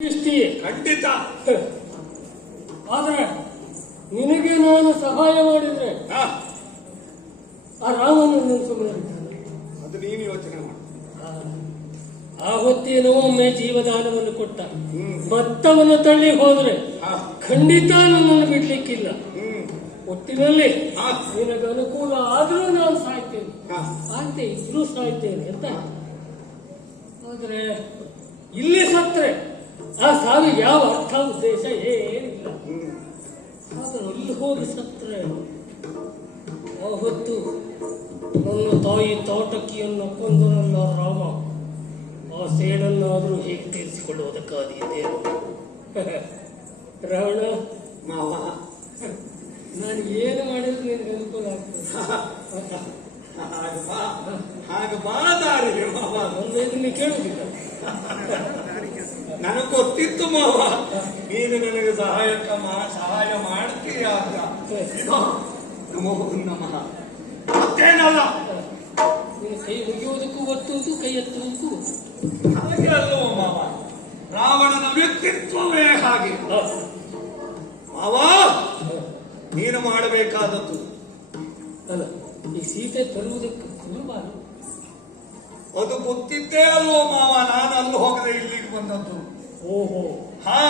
ಖಂಡಿತ. ಆದ್ರೆ ನಿನಗೆ ನಾನು ಸಹಾಯ ಮಾಡಿದ್ರೆ ಆ ರಾಮನನ್ನು ಸುಮ್ಮನೆ ಅದು ನೀನು ಯೋಚನೆ ಮಾಡು. ಆ ಹೊತ್ತೇನೋ ಒಮ್ಮೆ ಜೀವದಾನವನ್ನು ಕೊಟ್ಟ ಭತ್ತವನ್ನು ತಳ್ಳಿ ಹೋದ್ರೆ ಖಂಡಿತ ನನ್ನನ್ನು ಬಿಡ್ಲಿಕ್ಕಿಲ್ಲ. ಒಟ್ಟಿನಲ್ಲಿ ನಿನಗೆ ಅನುಕೂಲ ಆದ್ರೂ ನಾನು ಸಾಯ್ತೇನೆ, ಆಗ್ತೇ ಇದ್ರೂ ಸಾಯ್ತೇನೆ ಅಂತ. ಆದ್ರೆ ಇಲ್ಲಿ ಸತ್ರೆ ಆ ಸಾವಿಗೆ ಯಾವ ಅರ್ಥ ಉದ್ದೇಶ ಏನಿಲ್ಲ. ಆದ್ರೆ ಅಲ್ಲಿ ಹೋಗಿ ಸತ್ರೆ ಆ ಹೊತ್ತು ನನ್ನ ತಾಯಿ ತೋಟಕ್ಕಿಯನ್ನು ಕೊಂದನಲ್ಲ ರಾಮ, ಆ ಸೇಡನ್ನಾದರೂ ಹೇಗೆ ತೀರಿಸಿಕೊಳ್ಳುವುದಕ್ಕಾದೀತೇನು? ರಾವಣ ಮಾವ, ನಾನು ಏನು ಮಾಡಿದ್ರು ನಿನಗೆ ಅನುಕೂಲ ಆಗ್ತದೆ. ಹಾಗೆ ಮಾತಾಡಿದೆ ಮಾವ. ಒಂದು ಇದನ್ನು ಕೇಳುವುದಿಲ್ಲ. ನನಗೆ ಗೊತ್ತಿತ್ತು ಮಾವ, ನೀನು ನನಗೆ ಸಹಾಯ ಮಾಡ್ತೀಯ ಅಂತ. ನಮೋ ನಮಃ. ಮತ್ತೇನಲ್ಲ, ನೀನು ಕೈ ಮುಗಿಯುವುದಕ್ಕೂ ಒತ್ತುವುದು, ಕೈ ಎತ್ತುವುದಕ್ಕೂ ಹಾಗೆ ಅಲ್ಲೋ ಮಾವ. ರಾವಣನ ವ್ಯಕ್ತಿತ್ವವೇ ಹಾಗೆ ಮಾವ. ನೀನು ಮಾಡಬೇಕಾದದ್ದು ಅಲ್ಲ, ಈ ಸೀತೆ ತರುವುದಕ್ಕೆ ಸುಲಭಾರು. ಅದು ಗೊತ್ತಿದ್ದೇ ಅಲ್ವೋ ಮಾವ, ನಾನು ಅಲ್ಲಿ ಹೋಗದೆ ಇಲ್ಲಿಗೆ ಬಂದದ್ದು. ಓಹೋ, ಹಾ,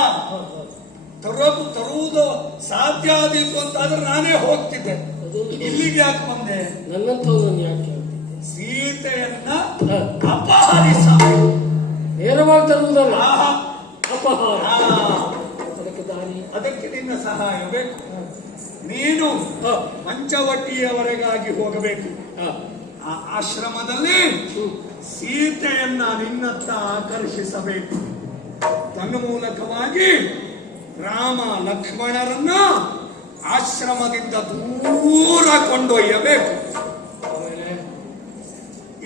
ತರುವುದು ಸಾಧ್ಯ ಆದೀತು ಅಂತಾದ್ರೆ ನಾನೇ ಹೋಗ್ತಿದ್ದೆ. ಇಲ್ಲಿಗೆ ಯಾಕೆ ಬಂದೆ? ನನ್ನಂಥವನ್ನ ಯಾಕೆ ಹೇಳ್ತಿದ್ದೆ? ಸೀತೆಯನ್ನ ಅಪಹರಿಸಬೇಕು. ನೇರವಾಗಿ ತರುವುದಲ್ಲ, ಅಪಹಾರ. ಅದಕ್ಕೆ ದಾರಿ, ಅದಕ್ಕೆ ನಿನ್ನ ಸಹಾಯ ಬೇಕು. ನೀನು ಪಂಚವಟಿಯವರೆಗಾಗಿ ಹೋಗಬೇಕು. ಆ ಆಶ್ರಮದಲ್ಲಿ ಸೀತೆಯನ್ನ ನಿನ್ನತ್ತ ಆಕರ್ಷಿಸಬೇಕು. ತನ್ಮೂಲಕವಾಗಿ ರಾಮ ಲಕ್ಷ್ಮಣರನ್ನ ಆಶ್ರಮದಿಂದ ದೂರ ಕೊಂಡೊಯ್ಯಬೇಕು.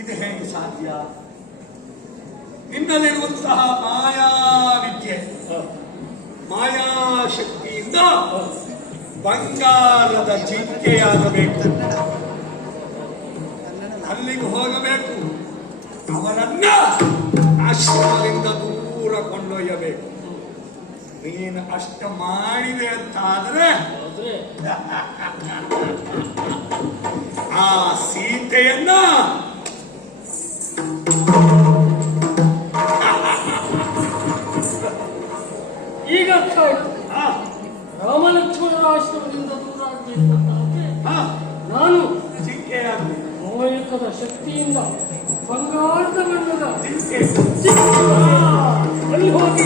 ಇದು ಹೇಗೆ ಸಾಧ್ಯ? ನಿನ್ನಲ್ಲಿರುವಂತಹ ಮಾಯಾವಿದ್ಯೆ, ಮಾಯಾಶಕ್ತಿಯಿಂದ ಬಂಗಾರದ ಜಿಂಕೆಯಾಗಬೇಕು. ಅಲ್ಲಿಗೆ ಹೋಗಬೇಕು, ಅವರನ್ನ ಆಶ್ರಮದಿಂದ ದೂರ ಕೊಂಡೊಯ್ಯಬೇಕು. ನೀನು ಅಷ್ಟ ಮಾಡಿದೆ ಅಂತಾದ್ರೆ ಆ ಸೀತೆಯನ್ನ ಈಗ ಅರ್ಥ ಆಯ್ತು. ರಾಮ ಲಕ್ಷ್ಮಣರ ಆಶ್ರಮದಿಂದ ದೂರ ಆಗಬೇಕು ಅಂತ ನಾನು ಜಿಂಕೆಯಾಗಬೇಕು. ಮೋಯಕದ ಶಕ್ತಿಯಿಂದ ಬಂಗಾರದ ಬಣ್ಣದ ಅಲ್ಲಿ ಹೋಗಿ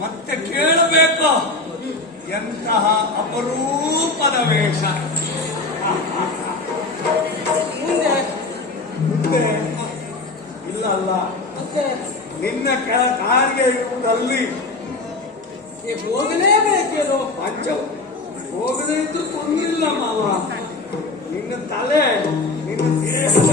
ಮತ್ತೆ ಕೇಳಬೇಕು. ಎಂತಹ ಅಪರೂಪದ ವೇಷ. ಮುಂದೆ ಇಲ್ಲ ಅಲ್ಲ, ನಿನ್ನ ಕಾರ್ಯ ಇರುವುದಲ್ಲಿ ಹೋಗಲೇಬೇಕೇನೋ. ಪಂಚ ಹೋಗದೇ ಇದ್ದು ತೊಂದಿಲ್ಲ ಮಾವ. ನಿನ್ನ ತಲೆ, ನಿನ್ನ ದೇಹದ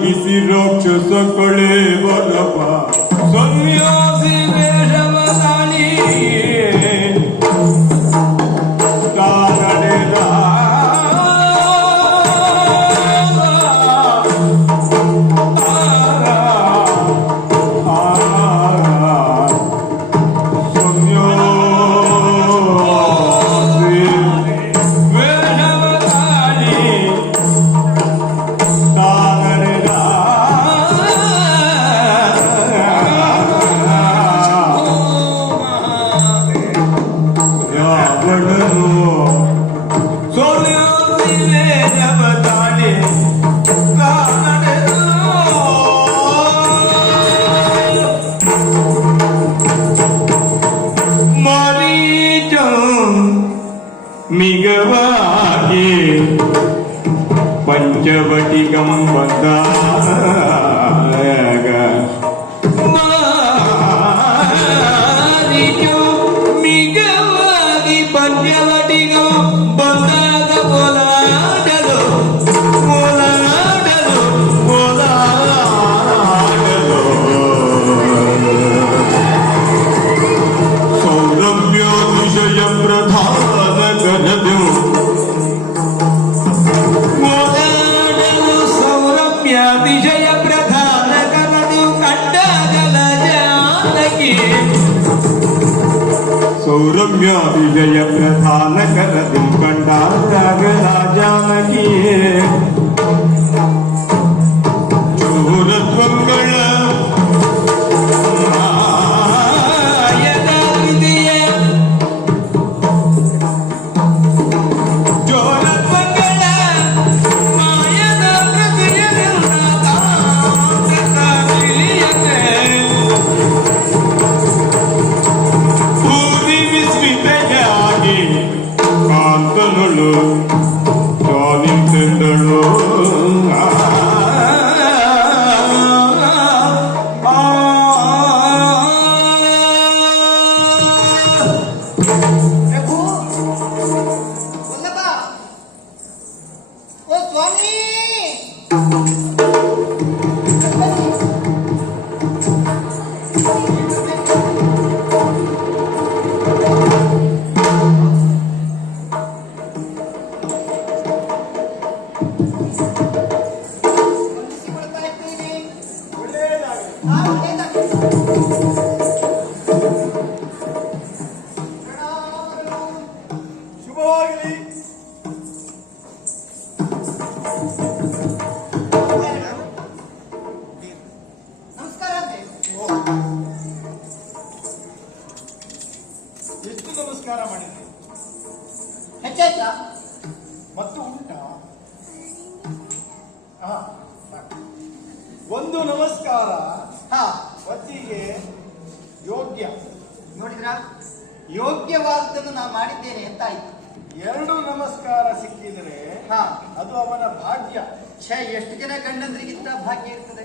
ಬಿಸಿ ರಾಕ್ಷಸ ಕೊಳೆ ಬರಪ ಸನ್ಯಾಸಿ ವೇಷವ ತಾಳಿ ಕಾರಣದ ಮಿಗವಾಗಿ ಪಂಚವಟಿ ಗಂಬಂದಾಗ ಮಿಗವಾಗಿ ಪಂಚವಟಿ ಬಂದಾಗ ಓಲಾಡಲು ಓಲಾಡಲು ಓಲಾಡಲು ಸೌರಭ್ಯ ವಿಷಯ ಪ್ರಧಾನ ಸೌರಭ್ಯ ವಿಜಯ ಪ್ರಧಾನ ಕರದು ಕಂಡಗಲ ಜಾನಕಿ ಸೌರಭ್ಯ ವಿಜಯ ಪ್ರಧಾನ ಕರದು ಕಂಡಗಲ ಜಾನಕಿ ಚೋರತ್ವಂಗಳ ಚಾಲಿಂತೆಂದಳು ಶುಭವಾಗಲಿ. ನಮಸ್ಕಾರ ಅಂತೆ. ಎಷ್ಟು ನಮಸ್ಕಾರ ಮಾಡಿದ್ರಿ? ಹೆಚ್ಚಾಯ್ತಾ? ಮತ್ತು ಉಂಟಾ? ಒಂದು ನಮಸ್ಕಾರ ಹಾ, ಪತಿಗೆ ಯೋಗ್ಯ. ನೋಡಿದ್ರಾ? ಯೋಗ್ಯವಾದದ್ದನ್ನು ನಾ ಮಾಡಿದ್ದೇನೆ ಅಂತ ಆಯ್ತು. ಎರಡು ನಮಸ್ಕಾರ ಸಿಕ್ಕಿದರೆ ಹಾ, ಅದು ಅವನ ಭಾಗ್ಯ. ಛೇ, ಎಷ್ಟು ಜನ ಗಂಡಂದ್ರಿಗಿಂತ ಭಾಗ್ಯ ಇರ್ತದೆ.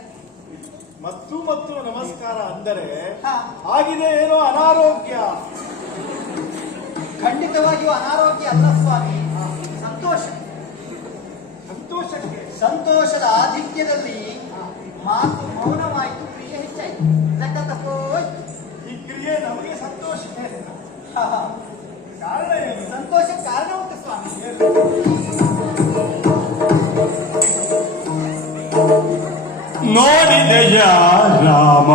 ಮತ್ತು ಮತ್ತು ನಮಸ್ಕಾರ ಅಂದರೆ ಹಾ, ಆಗಿದೆ ಏನೋ ಅನಾರೋಗ್ಯ. ಖಂಡಿತವಾಗಿಯೂ ಅನಾರೋಗ್ಯ ಅಲ್ಲ ಸ್ವಾಮಿ, ಸಂತೋಷ. ಸಂತೋಷಕ್ಕೆ ಸಂತೋಷದ ಆಧಿಕ್ಯದಲ್ಲಿ ಮಾತು ಮೌನವಾಯಿತು, ಕ್ರಿಯೆ ಹೆಚ್ಚಾಯಿತು. ಲೆಕ್ಕ ತಪ್ಪೋಯ್ತು. ಈ ಕ್ರಿಯೆ ನಮಗೆ ಸಂತೋಷ. ಹಾ, ಹಾ. ಕಾರಣ ಏನು? ಸಂತೋಷ ಕಾರಣ ಉಂಟು ಸ್ವಾಮಿ. ನೋಡಿದೆಯ ರಾಮ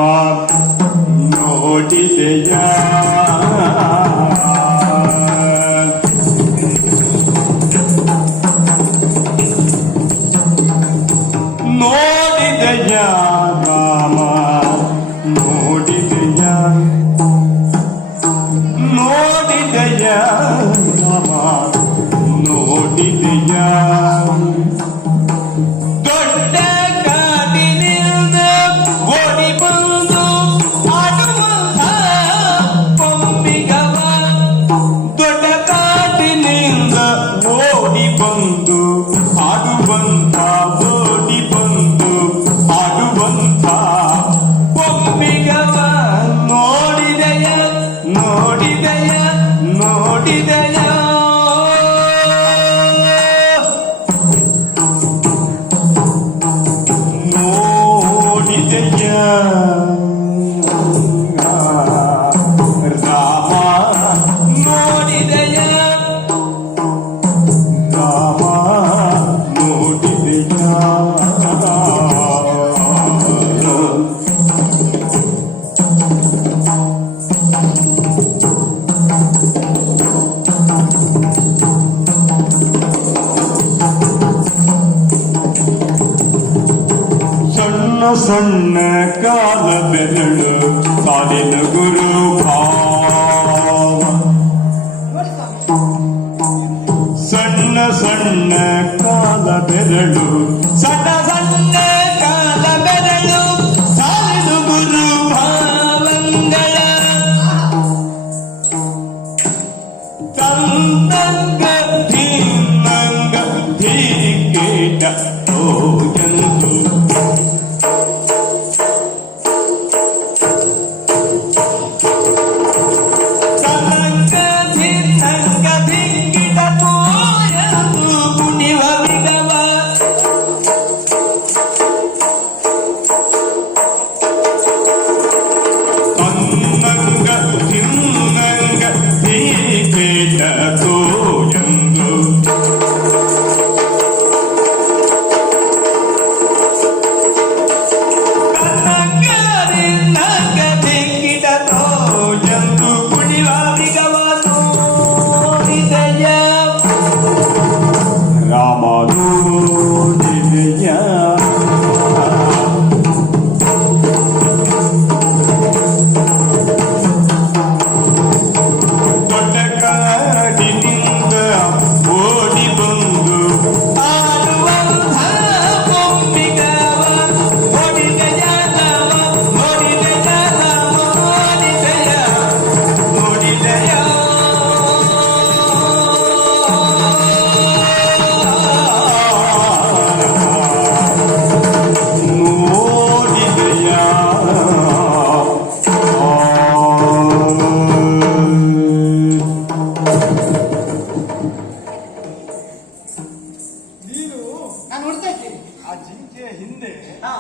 ನೋಡಿದೆಯ ನೋಡಿದೆಯ ರಾಮ ನೋಡಿದೆಯ ನೋಡಿದೆಯ ರಾಮ ನೋಡಿದೆಯ ದೊಡ್ಡ ಕಾಡಿನಿಂದ ಓಡಿ ಬಂದು ಆಡುವಂತ ಕೊಂಬಿಗವ ದೊಡ್ಡ ಕಾಡಿನಿಂದ ಓಡಿ ಬಂದು ಆಡುವಂತ ಓಡಿ ಬಂದು ಆಡುವಂತ ಕೊಂಬಿಗವ ನೋಡಿದೆಯ ನೋಡಿದೆಯ ನೋಡಿದೆಯ ಸಣ್ಣ ಕಾಲ ಬೆರಳು ಸಾಲಿನ ಗುರು ಭಾವ ನೋಡಿ ಸ್ವಾಮಿ ಸಣ್ಣ ಸಣ್ಣ ಕಾಲ ಬೆರಳು ಸಣ್ಣ ಸಣ್ಣ ಕಾಲ ಬೆರಳು ಸಾಲಿನ ಗುರು ಭಾವಂಗಳ ತಂದಂಗ ಧೀಮಂಗ ಧೀಕೇಟ ಓಯಂತು ತಂದಂಗ ಧೀಮಂಗ ಧೀಕಿಟ ಓಯಂತು ಗುಣಿವ ವಿಗವ ತಂದಂಗ ಧಿಮ್ಮಂಗ ಧೀಕೇಟ ಓಯಂತು ಓಡಿ ಬಂದು ಆಡುವಂಥ ಬೊಮ್ಮಿಗವ ನೋಡಿದೆಯ ನೋಡಿದೆಯ ನೋಡಿದೆಯ ನೀನು ನಾನು ನೋಡ್ತಾ ಇದ್ದೀನಿ ಆ ಜಿಂಕೆಯ ಹಿಂದೆ ಹಾ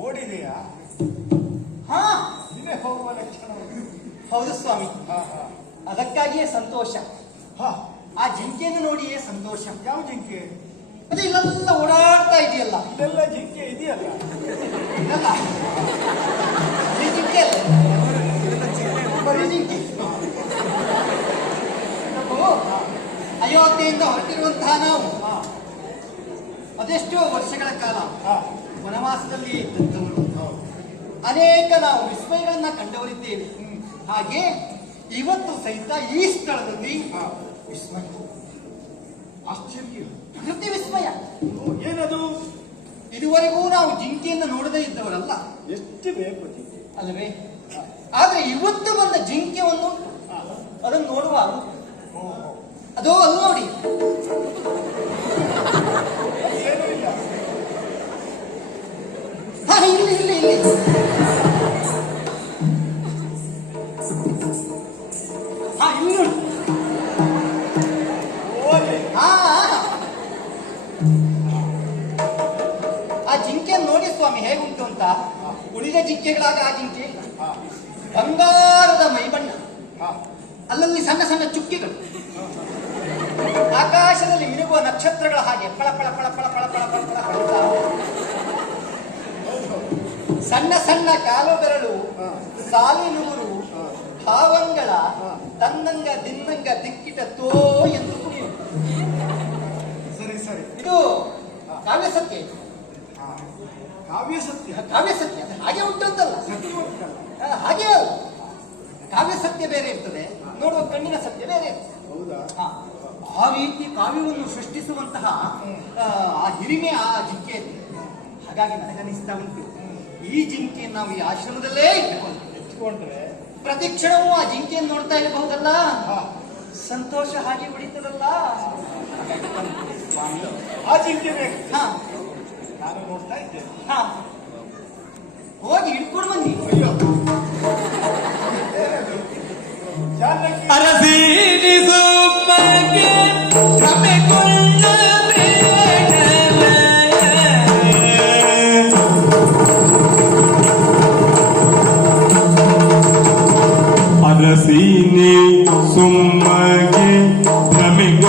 ಓಡಿದೆಯಾ ಹಾ ಹಿಂದೆ ಹೋಗುವ ಲಕ್ಷಣ ಹೌದು ಸ್ವಾಮಿ ಹಾ ಹಾ ಅದಕ್ಕಾಗಿಯೇ ಸಂತೋಷ ಹಾ ಆ ಜಿಂಕೆಯನ್ನು ನೋಡಿಯೇ ಸಂತೋಷ ಯಾವ ಜಿಂಕೆ ಅದು ಇಲ್ಲೆಲ್ಲ ಓಡಾಡ್ತಾ ಇದೆಯಲ್ಲ ಇದೆಲ್ಲ ಜಿಂಕೆ ಇದೆಯಲ್ಲ ಇದಲ್ಲ ಈ ಜಿಂಕೆ ಅಲ್ಲ ಬರೀ ಜಿಂಕೆ ಪ್ರಭು, ಅಯೋಧ್ಯೆಯಿಂದ ಹೊರಟಿರುವಂತಹ ನಾವು ಅದೆಷ್ಟೋ ವರ್ಷಗಳ ಕಾಲ ಹಾ ವನವಾಸದಲ್ಲಿ ಇದ್ದಂಥವರು ಅನೇಕ ನಾವು ವಿಸ್ಮಯಗಳನ್ನ ಕಂಡವರಿದ್ದೇವೆ ಹಾಗೆ ಇವತ್ತು ಸಹಿತ ಈ ಸ್ಥಳದಲ್ಲಿ ವಿಸ್ಮಯ ಆಶ್ಚರ್ಯ ಪ್ರಕೃತಿ ವಿಸ್ಮಯ ಏನದು ಇದುವರೆಗೂ ನಾವು ಜಿಂಕೆಯನ್ನು ನೋಡದೇ ಇದ್ದವರಲ್ಲ ಎಷ್ಟು ಬೇಕು ಜಿಂಕೆ ಅಲ್ಲವೇ ಆದ್ರೆ ಇವತ್ತು ಬಂದ ಜಿಂಕೆಯನ್ನು ಅದನ್ನು ನೋಡುವ ಅದೋ ಅಲ್ಲಿ ನೋಡಿ ಏನೂ ಇಲ್ಲ ಹಾ ಇಲ್ಲಿ ಇಲ್ಲಿ ಇಲ್ಲಿ ಹಾ ಇಲ್ಲಿ ನೋಡಿ ಓದಿ ಹಾ ಆ ಜಿಂಕೆಯನ್ನು ನೋಡಿ ಸ್ವಾಮಿ ಹೇಗುಂಟು ಅಂತ ಉಳಿದ ಜಿಂಕೆಗಳಾಗ ಆ ಜಿಂಕೆ ಹಾ ಬಂಗಾರದ ಮೈಬಣ್ಣ ಹಾ ಅಲ್ಲಲ್ಲಿ ಸಣ್ಣ ಸಣ್ಣ ಚುಕ್ಕಿಗಳು ಆಕಾಶದಲ್ಲಿ ಮಿನುಗುವ ನಕ್ಷತ್ರಗಳ ಹಾಗೆ ಪಳ ಪಳ ಪಳ ಪಳ ಪಳ ಪಳ ಪಳ ಪಳ ಹೊಳಿತಾ. ಸಣ್ಣ ಸಣ್ಣ ಕಾಲು ಬೆರಳು ಸಾಲಿನುಗುರು ಭಾವಂಗಳ ತನ್ನಂಗ ದಿನ್ನಂಗ ದಿಕ್ಕಿಟ ತೋ ಎಂದು ಕುಣಿಯುವುದು ಸರಿ ಸರಿ ಇದು ಕಾವ್ಯ ಸತ್ಯ ಇದು. ಹಾ ಕಾವ್ಯ ಸತ್ಯ ಕಾವ್ಯ ಸತ್ಯ ಅದು ಹಾಗೆ ಉಂಟು ಅಂತಲ್ಲ ಸತ್ಯ ಉಂಟಲ್ಲ. ಹಾಗೆ ಅಲ್ಲ ಕಾವ್ಯ ಸತ್ಯ ಬೇರೆ ಇರ್ತದೆ ನೋಡುವ ಕಣ್ಣಿನ ಸತ್ಯ ಬೇರೆ ಇರ್ತದೆ ಹೌದಾ ಹಾ. ಆ ರೀತಿ ಕಾವ್ಯವನ್ನು ಸೃಷ್ಟಿಸುವಂತಹ ಆ ಹಿರಿಮೆ ಆ ಜಿಂಕೆ ಇದೆ. ಹಾಗಾಗಿ ನನಗನ್ನಿಸ್ತಾ ಉಂಟು ಈ ಜಿಂಕೆಯನ್ನು ನಾವು ಈ ಆಶ್ರಮದಲ್ಲೇ ಇಟ್ಕೊಂಡ್ರೆ ಪ್ರತಿ ಕ್ಷಣವೂ ಆ ಜಿಂಕೆಯನ್ನು ನೋಡ್ತಾ ಇರಬಹುದಲ್ಲ ಹಾ ಸಂತೋಷ ಹಾಗೆ ಉಳಿತದಲ್ಲ ಆ ಜಿಂಕೆ ಬೇಕು ಹಾ ನಾನು ನೋಡ್ತಾ ಇದ್ದೆ ಹಾ ಹೋಗಿ ಹಿಡ್ಕೊಂಡು ಬನ್ನಿ ಅಯ್ಯೋ ಜಾನಕಿ ಅರಸೀನಿಸು ಮಗೆ ಕ್ರಮೆಗೊಳ್ಳಬೇಡವೇ. ಅರಸೀನಿ ಸುಮ್ಮಗೆ ಭ್ರಮೆಗೊಳ್ಳಬೇಡವೇ.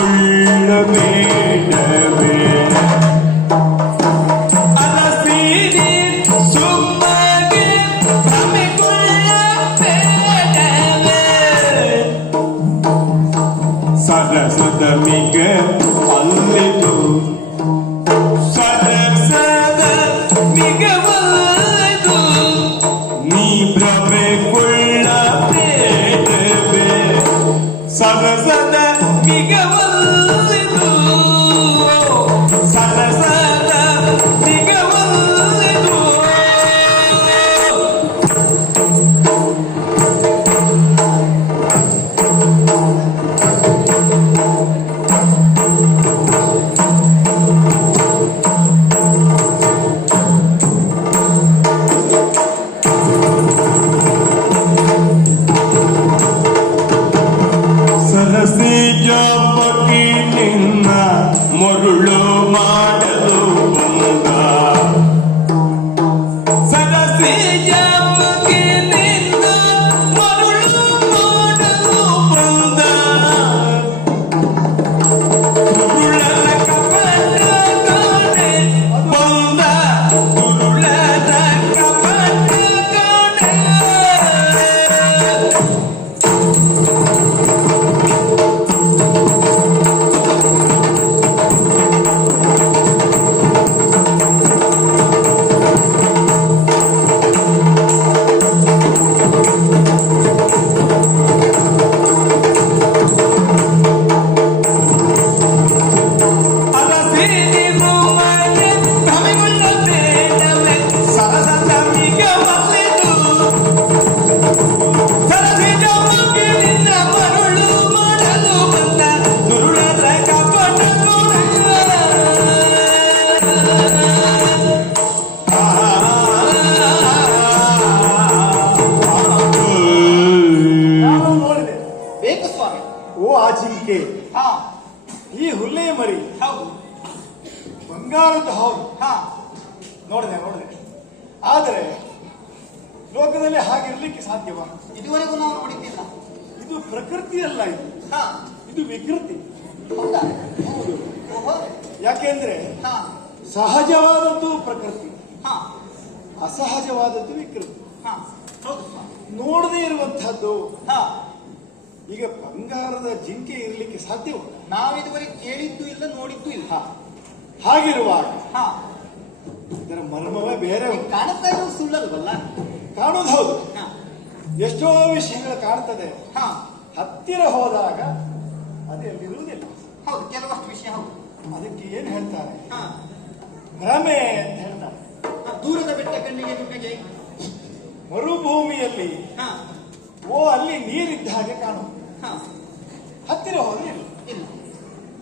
ಅರಸೀನಿ ಸುಮ್ಮಗೆ ಭ್ರಮೆಗೊಳ್ಳಬೇಡವೇ. ಸರಸದ ಮಿಗ ಅಲ್ಲಿದು ಸರಸದ ಮಿಗವಲ್ಲಿದು ಸರಸದ ಮಿಗವಲ್ಲಿದು ಸರಸದ ಮಿಗವಲ್ಲಿದು ಸರಸಿ ಜಪಕಿ ನಿನ್ನ ಮರುಳು ಮಾಡಲು ಬಂದ ಸರಸಿ ಜಪಕಿ ನಿನ್ನ ಮರುಳು ಮಾಡಲು ಬಂದ ಗುರುಳನ ಕಪಟ ಕಾಣೆ ಬಂದ ಗುರುಳನ ಕಪಟ ಕಾಣೆ ನಾನು ನೋಡಿದೆ. ಬೇಕು ಸ್ವಾಮಿ. ಓ ಆ ಜಿಂಕೆ, ಹಾ ಈ ಹುಲ್ಲೆ ಮರಿ ಹೌದು. ಬಂಗಾರದ ಹೌದು, ಹಾ ನೋಡಿದೆ. ಆದರೆ ಲೋಕದಲ್ಲಿ ಹಾಗಿರ್ಲಿಕ್ಕೆ ಸಾಧ್ಯವ? ಇದುವರೆಗೂ ನಾವು ನೋಡಿದ್ದಿಲ್ಲ. ಇದು ಪ್ರಕೃತಿ ಅಲ್ಲ, ಹಾ ಇದು ವಿಕೃತಿ. ಹೌದಾ? ಹೌದು. ಓಹೋ. ಯಾಕೆಂದ್ರೆ ಹಾ ಸಹಜವಾದದ್ದು ಪ್ರಕೃತಿ, ಹಾ ಅಸಹಜವಾದದ್ದು ವಿಕೃತಿ. ಹಾ ಹೌದು ಸ್ವಾಮಿ. ನೋಡದೇ ಇರುವಂತಹದ್ದು. ಹಾ ಈಗ ಬಂಗಾರದ ಜಿಂಕೆ ಇರಲಿಕ್ಕೆ ಸಾಧ್ಯವ? ನಾವಿದುವರೆಗೆ ಕೇಳಿದ್ದು ಇಲ್ಲ, ನೋಡಿದ್ದು ಇಲ್ಲ. ಹಾಗಿರುವಾಗ ಹಾ ಇದರ ಮರ್ಮವೇ ಬೇರೆ ಉಂಟು. ಕಾಣುತ್ತಾ ಇರೋದು ಸುಳ್ಳಲ್ವಲ್ಲ? ಕಾಣೋದು ಹೌದು, ಹಾ ಎಷ್ಟೋ ವಿಷಯಗಳು ಕಾಣ್ತದೆ. ಹಾ ಹತ್ತಿರ ಹೋದಾಗ ಅದೆಲ್ಲಿರುವುದಿಲ್ಲ. ಹೌದು, ಕೆಲವಷ್ಟು ವಿಷಯ ಹೌದು. ಅದಕ್ಕೆ ಏನ್ ಹೇಳ್ತಾರೆ? ಹಾ ಭ್ರಮೆ ಅಂತ ಹೇಳ್ತಾರೆ. ದೂರದ ಬೆಟ್ಟ ಕಣ್ಣಿಗೆ ನಿಮಗೆ. ಮರುಭೂಮಿಯಲ್ಲಿ ಹಾ ಅಲ್ಲಿ ನೀರಿದ್ದ ಹಾಗೆ ಕಾಣುವುದು, ಹಾ ಹತ್ತಿರ ಹೋದ್ರೆ ಇಲ್ಲ. ಇಲ್ಲ.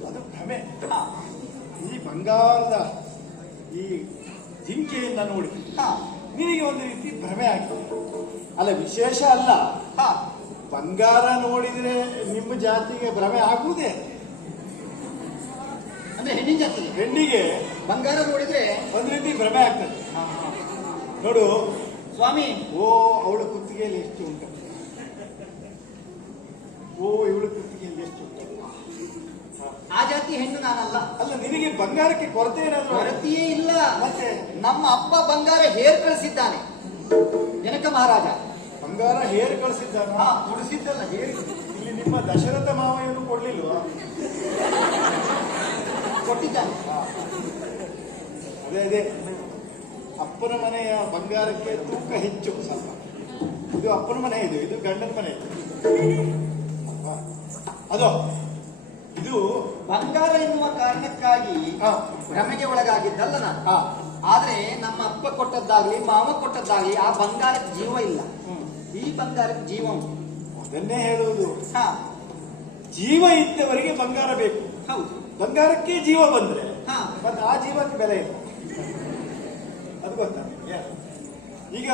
ಅದು ಭ್ರಮೆ. ಹಾ ಈ ಬಂಗಾರದ ಈ ಜಿಂಕೆಯನ್ನ ನೋಡಿ ಹಾ ನಿನಗೆ ಒಂದು ರೀತಿ ಭ್ರಮೆ ಆಗ್ತದೆ. ಅಲ್ಲ, ವಿಶೇಷ ಅಲ್ಲ, ಹಾ ಬಂಗಾರ ನೋಡಿದ್ರೆ ನಿಮ್ಮ ಜಾತಿಗೆ ಭ್ರಮೆ ಆಗುವುದೇ. ಅಂದ್ರೆ ಹೆಣ್ಣಿನ ಜಾತಿಗೆ ಹೆಣ್ಣಿಗೆ ಬಂಗಾರ ನೋಡಿದ್ರೆ ಒಂದು ರೀತಿ ಭ್ರಮೆ ಆಗ್ತದೆ. ನೋಡು, ಸ್ವಾಮಿ. ಅವಳ ಕುತ್ತಿಗೆಯಲ್ಲಿ ಎಷ್ಟು ಉಂಟು, ಇವಳ ಕುತ್ತಿಗೆಯಲ್ಲಿ ಎಷ್ಟು ಉಂಟು. ಆ ಜಾತಿ ಹೆಣ್ಣು ನಾನಲ್ಲ. ಅಲ್ಲ, ನಿನಗೆ ಬಂಗಾರಕ್ಕೆ ಕೊರತೆ ಏನಾದ್ರು? ಕೊರತೆಯೇ ಇಲ್ಲ. ಮತ್ತೆ ನಮ್ಮ ಅಪ್ಪ ಬಂಗಾರ ಹೇರ್ ಕಳಿಸಿದ್ದಾನೆ, ಜನಕ ಮಹಾರಾಜ. ಬಂಗಾರ ಹೇರ್ ಕಳಿಸಿದ್ದಾನ? ಹಾ ಉಳಿಸಿದ್ದಲ್ಲ, ಹೇರ್. ಇಲ್ಲಿ ನಿಮ್ಮ ದಶರಥ ಮಾವ ಏನು ಕೊಡ್ಲಿಲ್ವಾ? ಕೊಟ್ಟಿದ್ದಾನೆ. ಅದೇ ಅಪ್ಪನ ಮನೆಯ ಬಂಗಾರಕ್ಕೆ ತೂಕ ಹೆಚ್ಚು ಸ್ವಲ್ಪ. ಇದು ಅಪ್ಪನ ಮನೆ, ಇದು ಗಂಡನ ಮನೆ. ಅಲ್ವಾ? ಅದು ಇದು ಬಂಗಾರ ಎನ್ನುವ ಕಾರಣಕ್ಕಾಗಿ ಹಾ. ಭ್ರಮೆಗೆ ಒಳಗಾಗಿದ್ದಲ್ಲ ನಾನು. ಹಾ. ಆದ್ರೆ ನಮ್ಮ ಅಪ್ಪ ಕೊಟ್ಟದ್ದಾಗ್ಲಿ ಮಾವ ಕೊಟ್ಟದ್ದಾಗ್ಲಿ ಆ ಬಂಗಾರಕ್ಕೆ ಜೀವ ಇಲ್ಲ. ಈ ಬಂಗಾರಕ್ಕೆ ಜೀವ ಉಂಟು. ಅದನ್ನೇ ಹೇಳುವುದು. ಹಾ ಜೀವ ಇದ್ದವರಿಗೆ ಬಂಗಾರ ಬೇಕು. ಹೌದು. ಬಂಗಾರಕ್ಕೆ ಜೀವ ಬಂದ್ರೆ ಹಾ ಮತ್ತೆ ಆ ಜೀವಕ್ಕೆ ಬೆಲೆ ಇಲ್ಲ. ಅದು ಗೊತ್ತಾ ನಿಮ್ಗೆ? ಈಗ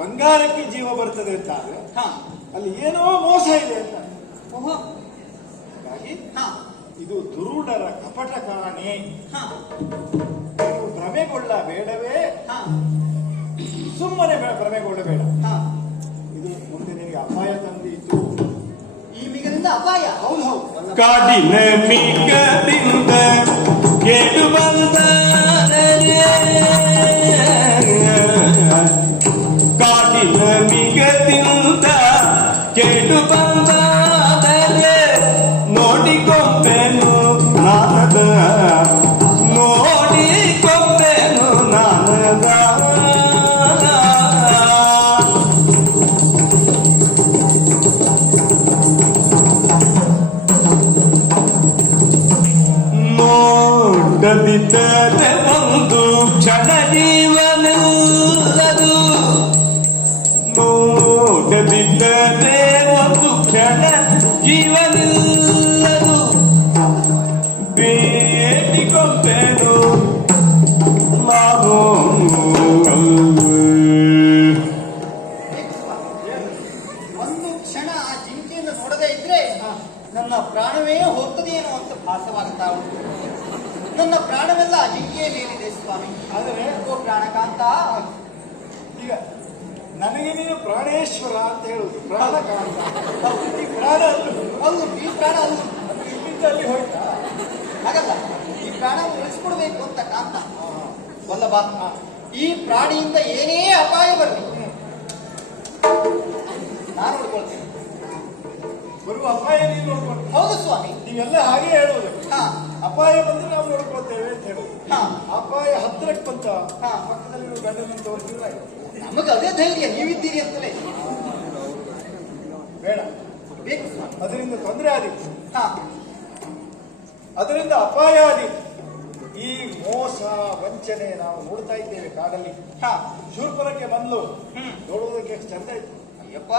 ಬಂಗಾರಕ್ಕೆ ಜೀವ ಬರ್ತದೆ ಅಂತ ಆದ್ರೆ ಹಾ ಅಲ್ಲಿ ಏನೋ ಮೋಸ ಇದೆ ಅಂತ. ಓಹೋ. ಹಾಗಾಗಿ ಹಾ ಇದು ದುರುಡರ ಕಪಟ ಕಾಣೆ. ಹಾ ನೀವು ಭ್ರಮೆಗೊಳ್ಳಬೇಡವೇ, ಹಾ ಸುಮ್ಮನೆ ಭ್ರಮೆಗೊಳ್ಳಬೇಡ. ಹಾ ಇದು ಮುಂದೆ ನಿನಗೆ ಅಪಾಯ ತಂದಿತ್ತು. ಈ ಮಿಗದಿಂದ ಅಪಾಯ. ಹೌದು ಹೌದು. ಕಾಡಿನ ಮಿಗದಿಂದ ಕೇಳು ಬಂದರೆ, ಕಾಡಿನ ಮಿಗದಿಂದ ಕೇಳು ಬಂದರೆ ನೋಡಿಕೊಂಬೆನು ನಾನದ, ನೋಡಿಕೊಂಬೆನು ನಾನದ. ನೋಡದಿದ್ದರೆ ಒಂದು ಕ್ಷಣ ಜೀವನಲ್ಲದು ನೋಡದಿದ್ದರೆ ಒಂದು ಕ್ಷಣ ಜೀವನಿಲ್ಲದು ಭೇಟಿ ಕೊಟ್ಟೆನು ನಾನು ಒಂದು ಕ್ಷಣ ಆ ಜಿಂಕೆಯನ್ನು ನೋಡದೇ ಇದ್ರೆ ನನ್ನ ಪ್ರಾಣವೇ ಹೋಗ್ತದೇನೋ ಅಂತ ಭಾಸವಾಗ್ತಾ ಉಂಟು. ನನ್ನ ಪ್ರಾಣವೆಲ್ಲ ಆ ಜಿಂಕೆಯಲ್ಲೇನಿದೆ ಸ್ವಾಮಿ. ಆದರೆ ಓ ಪ್ರಾಣಕಾಂತ, ಈಗ ನನಗೆ ನೀನು ಪ್ರಾಣೇಶ್ವರ ಅಂತ ಹೇಳುದು, ಪ್ರಾಣಕಾಂತ. ಈ ಪ್ರಾಣ ಅಲ್ಲು ಈ ಪ್ರಾಣ ಅಲ್ಲು ಅದು ಇಲ್ಲಿಂದ ಅಲ್ಲಿ ಹೋಯ್ತಾ? ಹಾಗಲ್ಲ, ಈ ಪ್ರಾಣ ಉಳಿಸ್ಕೊಡ್ಬೇಕು ಅಂತ ಕಾಂತ ವಲ್ಲಭ. ಈ ಪ್ರಾಣಿಯಿಂದ ಏನೇ ಅಪಾಯ ಬರಲಿ ನಾನು ನೋಡ್ಕೊಳ್ತೇನೆ. ಬರುವ ಅಪಾಯ ನೀನು ನೋಡ್ಕೊಂಡು. ಹೌದು ಸ್ವಾಮಿ. ನೀವೆಲ್ಲ ಹಾಗೆ ಹೇಳುವುದು, ಹಾ ಅಪಾಯ ಬಂದ್ರೆ ನಾವು ನೋಡ್ಕೊಳ್ತೇವೆ ಅಂತ ಹೇಳುದು. ಹಾ ಅಪಾಯ ಹತ್ತಿರಕ್ಕೆ ಬಂತ ಹಾ. ಪಕ್ಕದಲ್ಲಿ ಗಂಡನನ್ನು ತೋರಿಸಿದ್ರೆ ಆಯ್ತು. ನಮಗೆ ಅದೇ ಧೈರ್ಯ, ನೀವಿದ್ದೀರಿ ಅಂತಲೇ. ಬೇಡ, ಬೇಕು ಸ್ವಾಮಿ. ಅದರಿಂದ ತೊಂದರೆ ಆದಿತ್ತು, ಹಾ ಅದರಿಂದ ಅಪಾಯ ಆದಿತ್ತು. ಈ ಮೋಸ ವಂಚನೆ ನಾವು ನೋಡ್ತಾ ಇದ್ದೇವೆ ಕಾಡಲ್ಲಿ. ಹಾ ಶೂರ್ಪನಕ್ಕೆ ಬಂದ್ಲು, ನೋಡುವುದಕ್ಕೆ ಎಷ್ಟು ಚಂದ ಇತ್ತು. ಅಯ್ಯಪ್ಪ,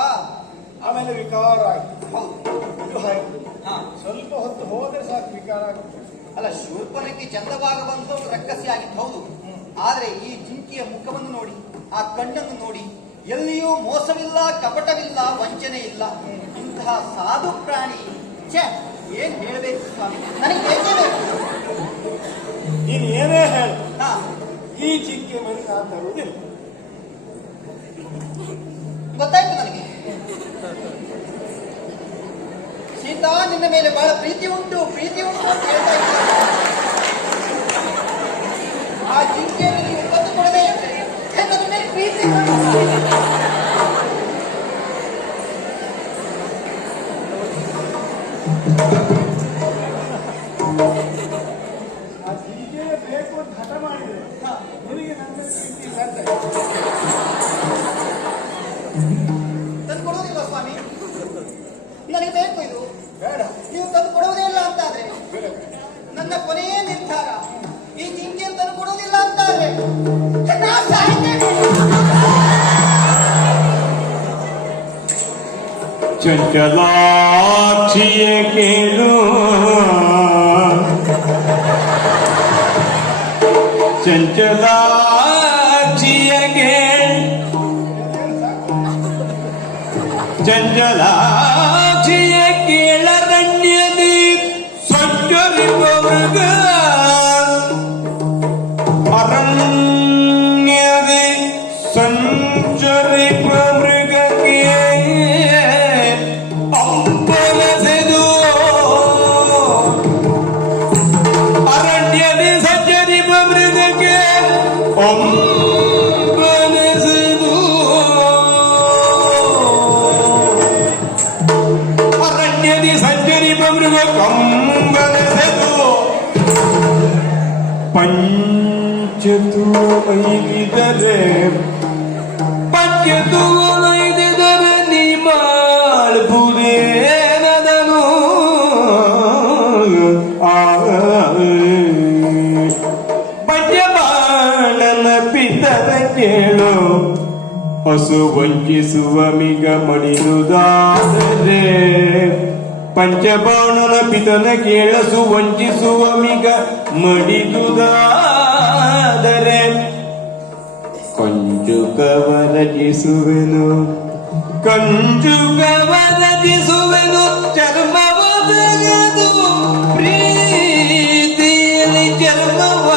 ಆಮೇಲೆ ವಿಕಾರ ಆಯ್ತು. ಹೌದು. ಇದು ಹಾಗೆ ಹಾ ಸ್ವಲ್ಪ ಹೊತ್ತು ಹೋದ್ರೆ ಸಾಕು ವಿಕಾರ ಆಗುತ್ತೆ. ಅಲ್ಲ, ಶೂರ್ಪನಕ್ಕೆ ಚಂದವಾಗ ಬಂದವರು ರಕ್ಕಸಿ ಆಗಿದ್ದು ಹೌದು. ಆದ್ರೆ ಈ ಜಿಂಕೆಯ ಮುಖವನ್ನು ನೋಡಿ, ಆ ಕಣ್ಣನ್ನು ನೋಡಿ, ಎಲ್ಲಿಯೂ ಮೋಸವಿಲ್ಲ, ಕಪಟವಿಲ್ಲ, ವಂಚನೆ ಇಲ್ಲ. ಇಂತಹ ಸಾಧು ಪ್ರಾಣಿ ಛೇ, ಏನ್ ಹೇಳ್ಬೇಕು ಸ್ವಾಮಿ, ನನಗೆ ಬೇಕೇ ಬೇಕು. ನೀನು ಏನೇ ಹೇಳು, ಹಾ ಈ ಜಿಂಕೆ ಮೇಲೆ ನಾನು ತರುವುದಿಲ್ಲ. ಗೊತ್ತಾಯ್ತು ನನಗೆ. ಸೀತಾ, ನಿನ್ನ ಮೇಲೆ ಬಹಳ ಪ್ರೀತಿ ಉಂಟು ಅಂತ ಹೇಳ್ತಾ ಇದ್ದಾರೆ. ಆ ಜಿಂಕೆಯನ್ನು ನೀವು ತಂದು ಕೊಡದೇ ಇದ್ರೆ ನನ್ನ ಮೇಲೆ ಪ್ರೀತಿ ಉಂಟು. ಆ ಜಿಂಕೆ ಬೇಕು ಅಂತ ಹಠ ಮಾಡಿದ್ರೆ ನಿನಗೆ ನನ್ನ ಪ್ರೀತಿ ಇಲ್ಲ ಅಂತ. ತಂದು ಕೊಡುವುದಿಲ್ಲ ಸ್ವಾಮಿ, ನನಗೆ ಬೇಕು ಇದು. ಬೇಡ, ನೀವು ತಂದು ಕೊಡುವುದೇ ಇಲ್ಲ ಅಂತಾದ್ರೆ ಬೇಡ. ನನ್ನ ಕೊನೆಯ ನಿರ್ಧಾರ, ಈ ಜಿಂಕೆಯನ್ನು ತಂದು ಕೊಡುವುದಿಲ್ಲ ಅಂತಾದ್ರೆ ನಾನು ಸಾಯ್ತೇನೆ. ಚಂಚಲಾಕ್ಷಿಯ ಕೇಳು ಚಂಚಲಾಕ್ಷಿಯ ಕೇಳು ಚಂಚಲಾಕ್ಷಿಯ ಕೇಳರಣ್ಯದಿ ಸಂಚರಿಪ ಮೃಗ ಅರಣ್ಯದಿ ಸಂಚರಿಪ ಮೃಗಕ್ಕೆ ಅಂಬಲಸೆದು ಅರಣ್ಯದಿ ಸಂಚರಿಪ ಮೃಗಕ್ಕೆ ಅಂಬಲಸೆದು ಅರಣ್ಯದಿ ಸಂಚರಿಪ ಮೃಗ ಕಂಬಲಸೆದು ಪಂಚತುಳೈದಿದರೆ ನೀ ಮಾಡ್ಬುದೇನದನು ಪಂಚಬಾಣನ ಪಿತನ ಕೇಳು ಹಸು ವಂಚಿಸುವ ಮಿಗ ಮಡಿದುದಾದರೆ ಪಂಚಬಾಣನ ಪಿತನ ಕೇಳಸು ವಂಚಿಸುವ ಮಿಗ ಮಡಿದುದಾದರೆ ಕಂಜುಕವರಜಿಸುವೆನು ಕಂಜುಕವರಜಿಸುವೆನು ಚರ್ಮವ ತೆಗೆದು ಪ್ರೀತಿಯಲ್ಲಿ ಚರ್ಮವ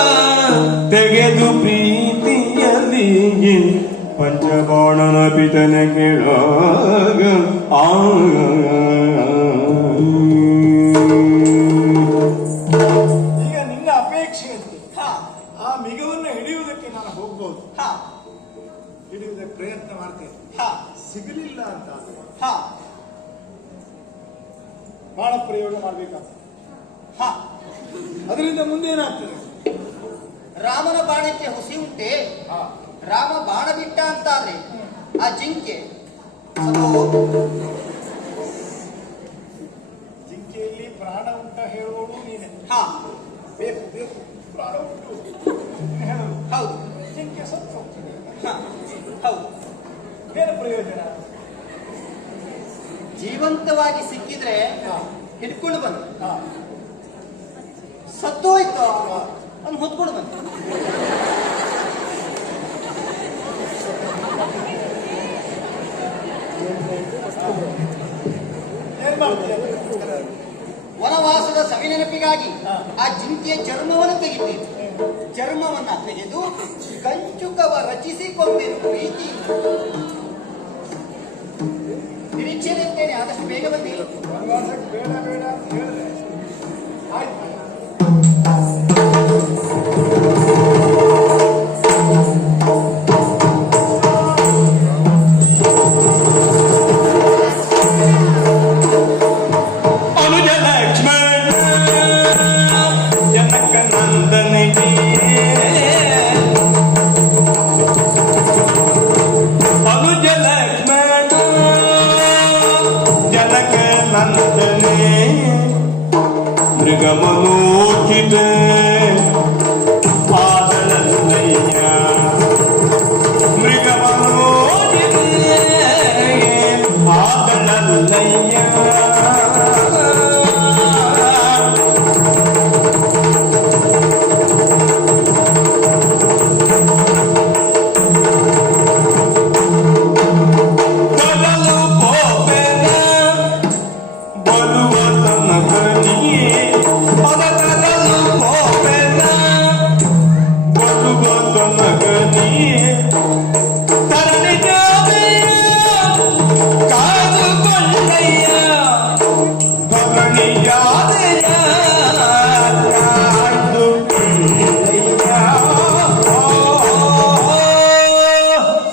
ತೆಗೆದು ಪ್ರೀತಿಯಲ್ಲಿ ಪಂಚಬಾಣನ ಪಿತನ ಕೇಳಾಗ ಈಗ ನಿನ್ನ ಅಪೇಕ್ಷೆಯಂತೆ ಹಾ ಆ ಮಿಗವನ್ನು ಹಿಡಿಯುವುದಕ್ಕೆ ನಾನು ಹೋಗ್ಬೋದು, ಹಾ ಹಿಡಿಯುವುದಕ್ಕೆ ಪ್ರಯತ್ನ ಮಾಡ್ತೇನೆ. ಹಾ ಸಿಗಲಿಲ್ಲ ಅಂತ ಹಾ ಬಾಣ ಪ್ರಯೋಗ ಮಾಡ್ಬೇಕಾಗ್ತದೆ. ಹಾ ಅದರಿಂದ ಮುಂದೇನಾಗ್ತದೆ? ರಾಮನ ಬಾಣಕ್ಕೆ ಹುಸಿ ಉಂಟೆ. ಹಾ, ರಾಮ ಬಾಣ ಬಿಟ್ಟ ಅಂತಾದ್ರೆ ಆ ಜಿಂಕೆ ಅದು ಜಿಂಕೆಯಲ್ಲಿ ಪ್ರಾಣ ಉಂಟ ಹೇಳುವಳು ನೀನೆ. ಹಾ ಬೇಕು ಬೇಕು ಪ್ರಾಣ ಉಂಟು ಹೇಳೋದು ಹೌದು. ಜಿಂಕೆ ಸತ್ತು ಹೋಗ್ತದೆ. ಹ, ಹೌದು. ಏನು ಪ್ರಯೋಜನ? ಜೀವಂತವಾಗಿ ಸಿಕ್ಕಿದ್ರೆ ಹಾ. ಹಿಡ್ಕೊಂಡು ಬಂದು, ಹಾ. ಸತ್ತೋಯ್ತು ಅವ್ನು ಹೊತ್ಕೊಂಡು ಬಂದು. ಏನ್ ಮಾಡ್ತೀಯ? ವನವಾಸದ ಸವಿನೆನಪಿಗಾಗಿ ಹಾ. ಆ ಜಿಂಕೆಯ ಚರ್ಮವನ್ನು ತೆಗಿತೀನಿ. ಚರ್ಮವನ್ನ ತೆಗೆದು ಕಂಚುಕವ ರಚಿಸಿಕೊಂಡೆನು ಪ್ರೀತಿ. ನಿರೀಕ್ಷೆಯಲ್ಲಿರ್ತೇನೆ, ಆದಷ್ಟು ಬೇಗ ಬನ್ನಿ. ವನವಾಸಕ್ಕೆ ಬೇಡ ಬೇಡ ಅಂತ ಹೇಳಿದ್ರೆ ಆಯ್ತು. ಅನುಜ ಲಕ್ಷ್ಮಣ ಜನಕ ನಂದನಿಗೆ ಅನುಜ ಲಕ್ಷ್ಮಣ ಜನಕ ನಂದನೆ ಮೃಗಮನೋಚಿತ ಆದಳಲ್ಲಯ್ಯ ಮೃಗಮನೋಚಿತ ಆದಳಲ್ಲಯ್ಯ ಕಡಲು ಪೋಪೆನ ಬರುವ ತನಕನಿಯೇ ಪದ ಕಡಲು ಪೋಪೆನ ಬರುವ ತನಕನಿಯೇ ತರಣಿ ಜಾದೆಯ ಕಾದುಕೊಂಡಯ್ಯ ತರಣಿ ಜಾದೆಯ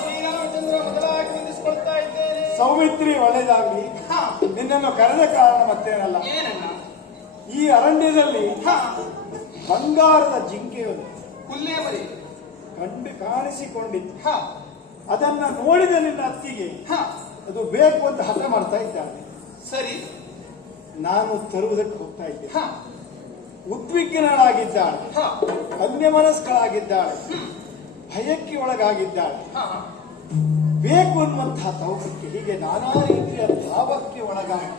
ಶ್ರೀರಾಮಚಂದ್ರ ಮೊದಲಾಗಿ ನಿಲ್ಲಿಸ್ಕೊಳ್ತಾ ಇದ್ದೇನೆ. ಸೌಮಿತ್ರಿ ಒಳ್ಳೆಯದಾಗ್ಲಿ. ನಿನ್ನನ್ನು ಕರೆದ ಕಾರಣ ಮತ್ತೇನಲ್ಲ, ಏನನ್ನ? ಈ ಅರಣ್ಯದಲ್ಲಿ ಬಂಗಾರದ ಜಿಂಕೆಯೊಂದು ಹುಲ್ಲೇ ಬರಿ. ಕಾಣಿಸಿಕೊಂಡಿತ್ತು. ಅದನ್ನ ನೋಡಿದ ನಿನ್ನ ಅತ್ತಿಗೆ ಅದು ಬೇಕು ಅಂತ ಹಠ ಮಾಡ್ತಾ ಇದ್ದಾಳೆ. ಸರಿ. ನಾನು ತರುವುದಕ್ಕೆ ಹೋಗ್ತಾ ಇದ್ದೆ. ಉದ್ವಿಗ್ನಳಾಗಿದ್ದಾಳೆ, ಅನ್ಯಮನಸ್ಕಳಾಗಿದ್ದಾಳೆ, ಭಯಕ್ಕೆ ಒಳಗಾಗಿದ್ದಾಳೆ, ಬೇಕು ಅನ್ನುವಂತಹ ತವಕಕ್ಕೆ, ಹೀಗೆ ನಾನಾ ರೀತಿಯ ಭಾವಕ್ಕೆ ಒಳಗಾಗಿ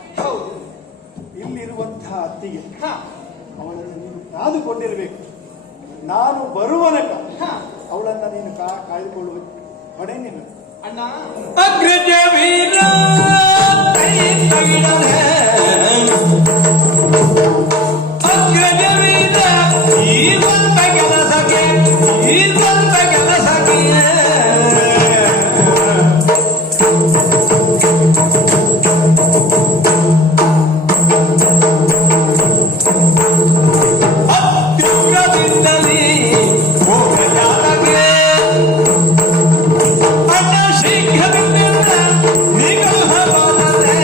ಇಲ್ಲಿರುವಂತಹ ಅತ್ತಿಗೆ ಅವಳನ್ನು ನೀನು ಕಾದುಕೊಂಡಿರಬೇಕು. ನಾನು ಬರುವನಕ ಅವಳನ್ನ ನೀನು ಕಾಯ್ದುಕೊಳ್ಳುವ ಹೊಣೆ ನೀನು. ಅಣ್ಣ, ಅಗ್ರಜ ವೀರ ಅಗ್ರಜ ವೀರ ಈ ಬಂದ ಕೆಲಸಕ್ಕೆ ಈ ಬಂದ ಕೆಲಸಕ್ಕೆ ಅತ್ಯುಗ್ರವಿದ್ದಲ್ಲಿ ಹೋಗಲಾರದೆ ಅಣ್ಣ ಶೀಘ್ರದಿಂದ ನಿಗಲ್ಹ ಬಾರದೆ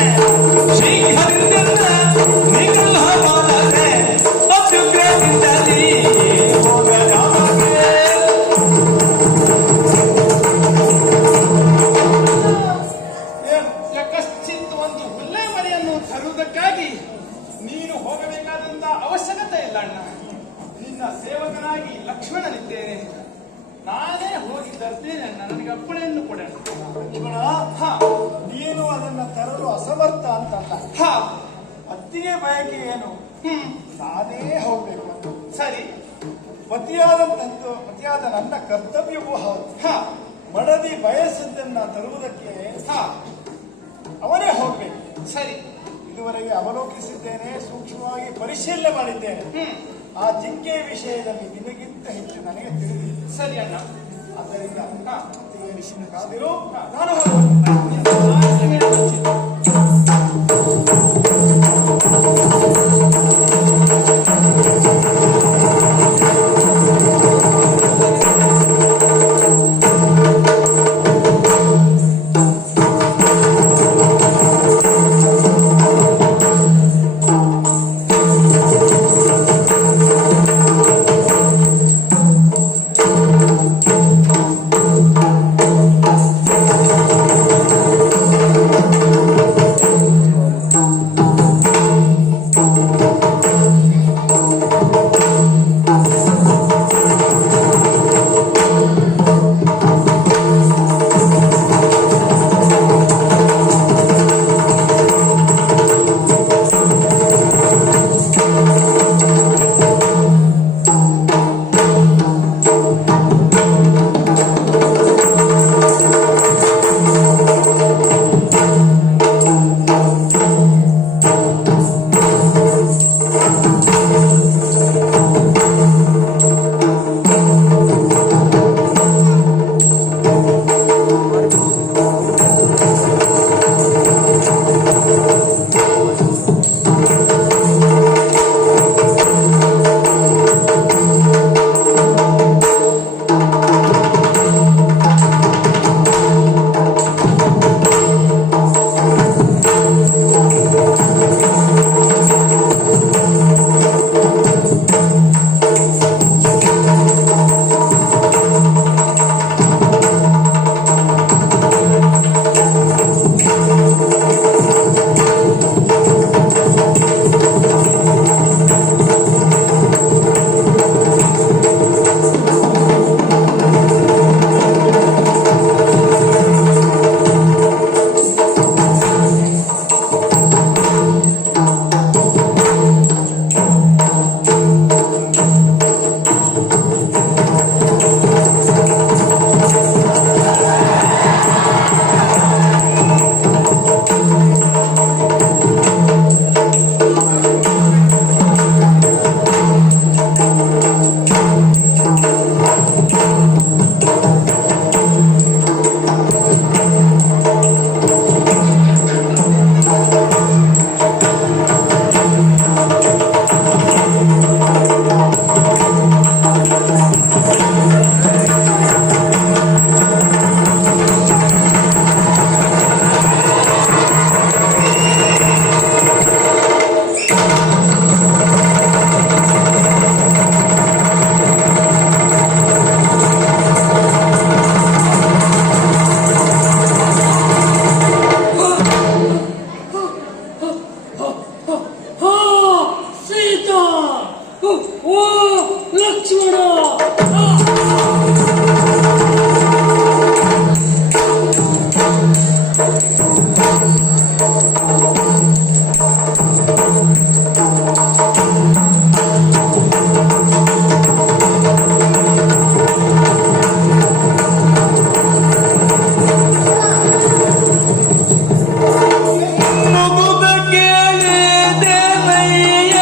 ಶೀಘ್ರದಿಂದ ನಿಗಲ್ಹ ಬಾರದೆ ಅತ್ಯುಗ್ರವಿದ್ದಲ್ಲಿ ಹೋಗಲಾರದೆ ಯಕಶ್ಚಿತ್ ಒಂದು ಹುಲ್ಲೆ ಮರಿಯನ್ನು ತರುವುದಕ್ಕಾಗಿ ನೀನು ಹೋಗಬೇಕಾದಂತ ಅವಶ್ಯಕತೆ ಇಲ್ಲ ಅಣ್ಣ. ನಿನ್ನ ಸೇವಕನಾಗಿ ಲಕ್ಷ್ಮಣನಿದ್ದೇನೆ, ನಾನೇ ಹೋಗಿ ತರ್ತೇನೆ ಅಣ್ಣ. ನನಗೆ ಅಪ್ಪಣೆಯನ್ನು ಕೊಡೋಣ. ಲಕ್ಷ್ಮಣ, ನೀನು ಅದನ್ನ ತರಲು ಅಸಮರ್ಥ ಅಂತಲ್ಲ. ಅತ್ತಿಗೆ ಬಯಕೆ ಏನು? ನಾನೇ ಹೋಗ್ಬೇಕು ಅಂತ. ಸರಿ. ಪತಿಯಾದ ನನ್ನ ಕರ್ತವ್ಯವೂ ಹೌದು. ಮಡದಿ ಬಯಸಿದ್ದನ್ನ ತರುವುದಕ್ಕೆ ಅವನೇ ಹೋಗ್ಬೇಕು. ಸರಿ. ಇದುವರೆಗೆ ಅವಲೋಕಿಸಿದ್ದೇನೆ, ಸೂಕ್ಷ್ಮವಾಗಿ ಪರಿಶೀಲನೆ ಮಾಡಿದ್ದೇನೆ. ಆ ಜಿಂಕೆ ವಿಷಯದಲ್ಲಿ ನಿನಗಿಂತ ಹೆಚ್ಚು ನನಗೆ ತಿಳಿದಿದೆ. ಸರಿ ಅಣ್ಣ. ಆದ್ದರಿಂದ ಅತ್ತಿಗೆ ವಿಷಯ ಕಾದಿರು, ನಾನು ಓ ಲಕ್ಷ್ಮಣ ಮುಗುದ ಕೇಳಿದೆನಯ್ಯ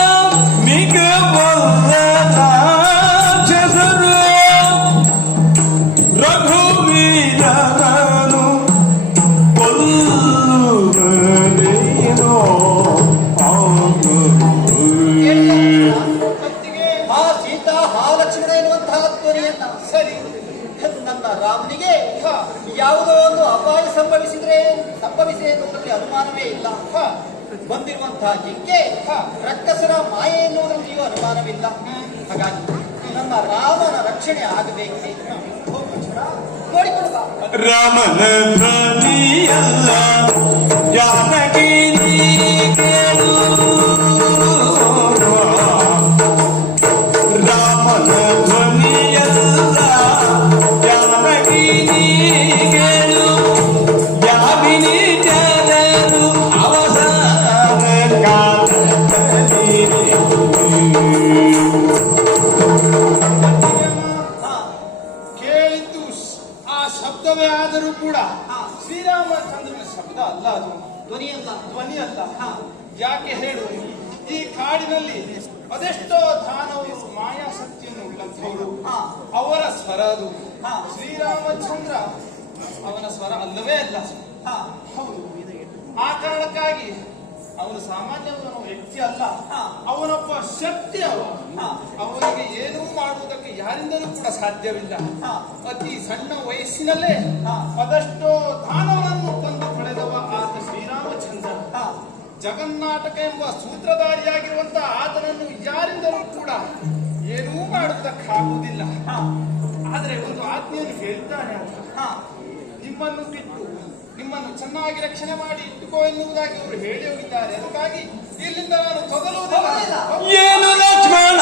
ಮಿಗ ಬಲ್ಲ ರಾಕ್ಷಸರು ರಘುವೀರನು ಕೊಲ್ಲುವರೇನೋ ಆ ಸೀತಾ ಆ ಲಕ್ಷ್ಮಣ ಎನ್ನುವಂತಹ ಧ್ವನಿಯನ್ನ ಸರಿ. ನನ್ನ ರಾಮನಿಗೆ ಯಾವುದೋ ಒಂದು ಅಪಾಯ ಸಂಭವಿಸಿದೆ ಎನ್ನುವುದರಲ್ಲಿ ಅನುಮಾನವೇ ಇಲ್ಲ. ಬಂದಿರುವಂತಹ ಜಿಂಕೆ ರಕ್ಕಸರ ಮಾಯೆ ಎನ್ನುವುದರಲ್ಲಿಯೂ ಅನುಮಾನವಿಲ್ಲ. ಹಾಗಾಗಿ ನನ್ನ ರಾಮನ ರಕ್ಷಣೆ ಆಗಬೇಕಿದೆ. ಹೋಗು ಲಕ್ಷ್ಮಣ, ನೋಡಿಕೊಂಡು ಬಾ. ರಾಮನ ಧ್ವನಿಯಲ್ಲ ಜಾನಕಿ ನೀ ಕೇಳು ರಾಮನ ಧ್ವನಿಯಲ್ಲ ಜಾನಕಿ ನೀ ಕೇಳು ಯಾವಿನಿ ಜನರು ಅವಸಾನ ಕಾಲದಲ್ಲಿ ಕೇಳಿದ್ದು ಆ ಶಬ್ದವೇ ಆದರೂ ಕೂಡ ಶ್ರೀರಾಮಚಂದ್ರನ ಶಬ್ದ ಅಲ್ಲ, ಅದು ಧ್ವನಿಯಲ್ಲ. ಧ್ವನಿ ಅಲ್ಲ. ಯಾಕೆ ಹೇಳು, ಈ ಕಾಡಿನಲ್ಲಿ ಅದೆಷ್ಟೋ ದಾನವರು ಮಾಯಾಶಕ್ತಿಯನ್ನು ಉಳ್ಳಂಥವರು, ಅವರ ಸ್ವರ ಅದು. ಶ್ರೀರಾಮಚಂದ್ರ ಅವನ ಸ್ವರ ಅಲ್ಲವೇ ಅಲ್ಲ. ಹೌದು, ಆ ಕಾರಣಕ್ಕಾಗಿ ಅವನು ಸಾಮಾನ್ಯ ವ್ಯಕ್ತಿ ಅಲ್ಲ, ಅವನೊಬ್ಬ ಶಕ್ತಿ. ಅವನಿಗೆ ಏನೂ ಮಾಡುವುದಕ್ಕೆ ಯಾರಿಂದಲೂ ಕೂಡ ಸಾಧ್ಯವಿಲ್ಲ. ಅತಿ ಸಣ್ಣ ವಯಸ್ಸಿನಲ್ಲೇ ಅದೆಷ್ಟೋ ದಾನವರನ್ನು ಕೊಂದು ಪಡೆದವ ಆತ ಶ್ರೀರಾಮಚಂದ್ರ. ಜಗನ್ನಾಟಕ ಎಂಬ ಸೂತ್ರಧಾರಿಯಾಗಿರುವಂತಹ ಆತನನ್ನು ಯಾರಿಂದಲೂ ಕೂಡ ಏನೂ ಮಾಡುವುದಕ್ಕಾಗುವುದಿಲ್ಲ. ಆದರೆ ಒಂದು ಆಜ್ಞೆಯನ್ನು ಹೇಳ್ತಾನೆ ಆತ, ನಿಮ್ಮನ್ನು ಬಿಟ್ಟು ನಿಮ್ಮನ್ನು ಚೆನ್ನಾಗಿ ರಕ್ಷಣೆ ಮಾಡಿ ಇಟ್ಟುಕೋ ಎನ್ನುವುದಾಗಿ ಅವರು ಹೇಳಿ ಹೋಗಿದ್ದಾರೆ. ಅದಕ್ಕಾಗಿ ಇಲ್ಲಿಂದ ನಾನು ತೊದಲುವುದಿಲ್ಲ. ಏನು ಲಕ್ಷ್ಮಣ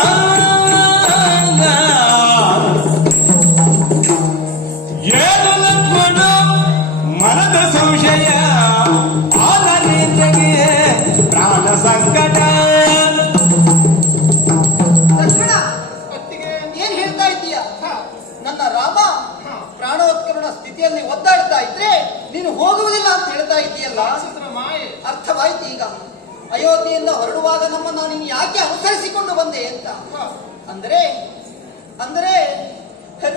ಏನು ಲಕ್ಷ್ಮಣ ಮನದ ಸಂಶಯ ಆಲನಿಂದಗೆ ಪ್ರಾಣ ಸಂಕಟ ಲಕ್ಷ್ಮಣ, ಹೊತ್ತಿಗೆ ಏನ್ ಹೇಳ್ತಾ ಇದ್ದೀಯ? ನನ್ನ ರಾಮ ಪ್ರಾಣೋತ್ಕರಣ ಸ್ಥಿತಿಯಲ್ಲಿ ಒದ್ದಾಡ್ತಾ ಇದ್ರೆ ನೀನು ಹೋಗುವುದಿಲ್ಲ ಅಂತ ಹೇಳ್ತಾ ಇದ್ದೀಯಲ್ಲ. ರಾಕ್ಷಸರ ಮಾಯೆ. ಅರ್ಥವಾಯ್ತು ಈಗ. ಅಯೋಧ್ಯೆಯಿಂದ ಹೊರಡುವಾಗ ನಮ್ಮನ್ನು ನೀನು ಯಾಕೆ ಅನುಸರಿಸಿಕೊಂಡು ಬಂದೆ ಅಂತ. ಅಂದರೆ ಅಂದರೆ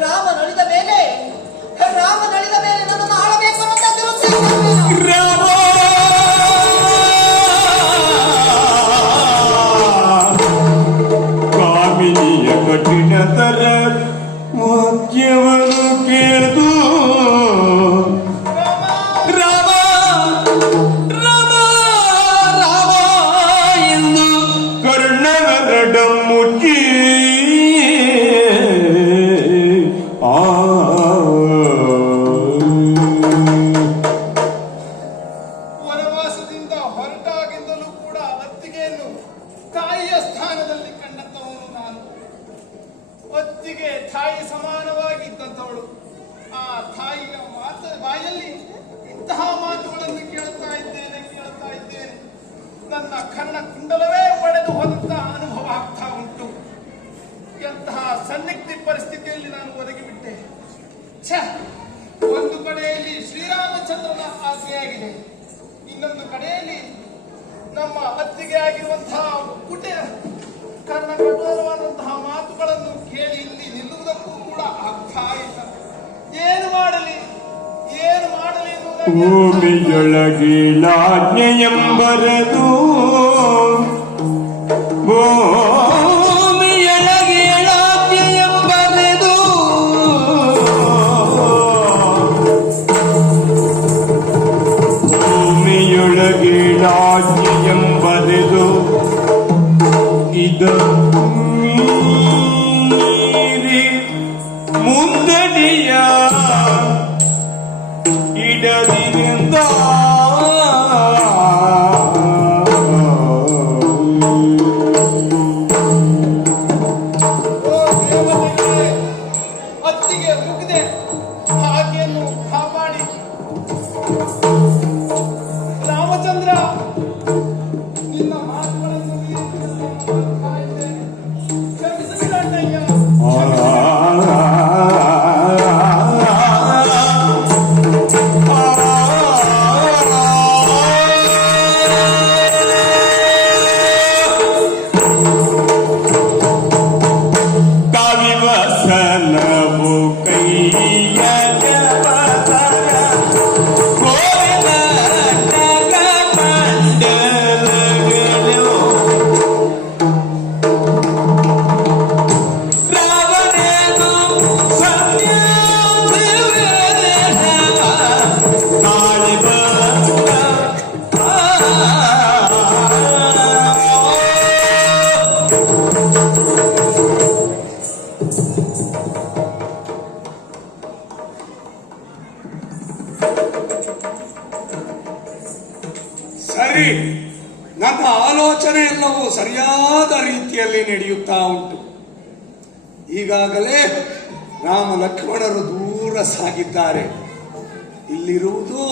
ರಾಮ ನಳಿದ ಮೇಲೆ ನನ್ನನ್ನು ಆಳಬೇಕು ಅನ್ನೋದಾಗಿರುತ್ತೆ. ರಾಮ ಕಾಮಿನಿಯ ಕಠಿಣತರ ವಾಕ್ಯವನ್ನು ಕೇಳಿದು ರಾಮ ರಾಮ ರಾಮ ಎಂದು ಕರ್ಣಗಡ ಮುಚ್ಚಿ ವನವಾಸದಿಂದ ಹೊರಟಾಗಿಂದಲೂ ಕೂಡ ಅತ್ತಿಗೆಯನ್ನು ತಾಯಿಯ ಸ್ಥಾನದಲ್ಲಿ ಕಂಡಂತವನು ನಾನು. ಅತ್ತಿಗೆ ತಾಯಿ ಸಮಾನವಾಗಿದ್ದಂಥವಳು. ಆ ತಾಯಿಯ ಬಾಯಲ್ಲಿ ಇಂತಹ ಮಾತುಗಳನ್ನು ಕೇಳ್ತಾ ಇದ್ದೇನೆ. ನನ್ನ ಕರ್ಣ ಕುಂಡಲವೇ ಒಡೆದು ಹೋದಂತಹ ಅನುಭವ ಆಗ್ತಾ ಉಂಟು. ಎಂತಹ ಸನ್ನಿಗ್ಧ ಪರಿಸ್ಥಿತಿಯಲ್ಲಿ ನಾನು ಒದಗಿಬಿಟ್ಟೆ. ಒಂದು ಕಡೆಯಲ್ಲಿ ಶ್ರೀರಾಮಚಂದ್ರನ ಆಜ್ಞೆಯಾಗಿದೆ, ಇನ್ನೊಂದು ಕಡೆಯಲ್ಲಿ ನಮ್ಮ ಅತ್ತಿಗೆ ಆಗಿರುವಂತಹ ಕರ್ಣ ಕಠೋರವಾದಂತಹ ಮಾತುಗಳನ್ನು ಕೇಳಿ ಇಲ್ಲಿ ನಿಲ್ಲುವುದಕ್ಕೂ ಕೂಡ ಆಗ್ತಾ ಇಲ್ಲ. ಏನು ಮಾಡಲಿ ಎನ್ನುವುದಾಗಿ ಭೂಮಿಯೊಳಗಿಲಾಜ್ಞೆಯೆಂಬರದು ಭೂಮಿಯೊಳಗಿಲಾಜ್ಞೆಯೆಂಬರದು ಭೂಮಿಯೊಳಗಿಲಾಜ್ಞೆಯೆಂಬರದು ಇದು ಮೀರಿ ಮುಂದಡಿಯ ಇಡದಿಂದ ಸರಿಯಾದ ರೀತಿಯಲ್ಲಿ ನಡೆಯುತ್ತಾ ಉಂಟು. ಈಗಾಗಲೇ ರಾಮ ಲಕ್ಷ್ಮಣರು ದೂರ ಸಾಗಿದ್ದಾರೆ. ಇಲ್ಲಿರುವುದು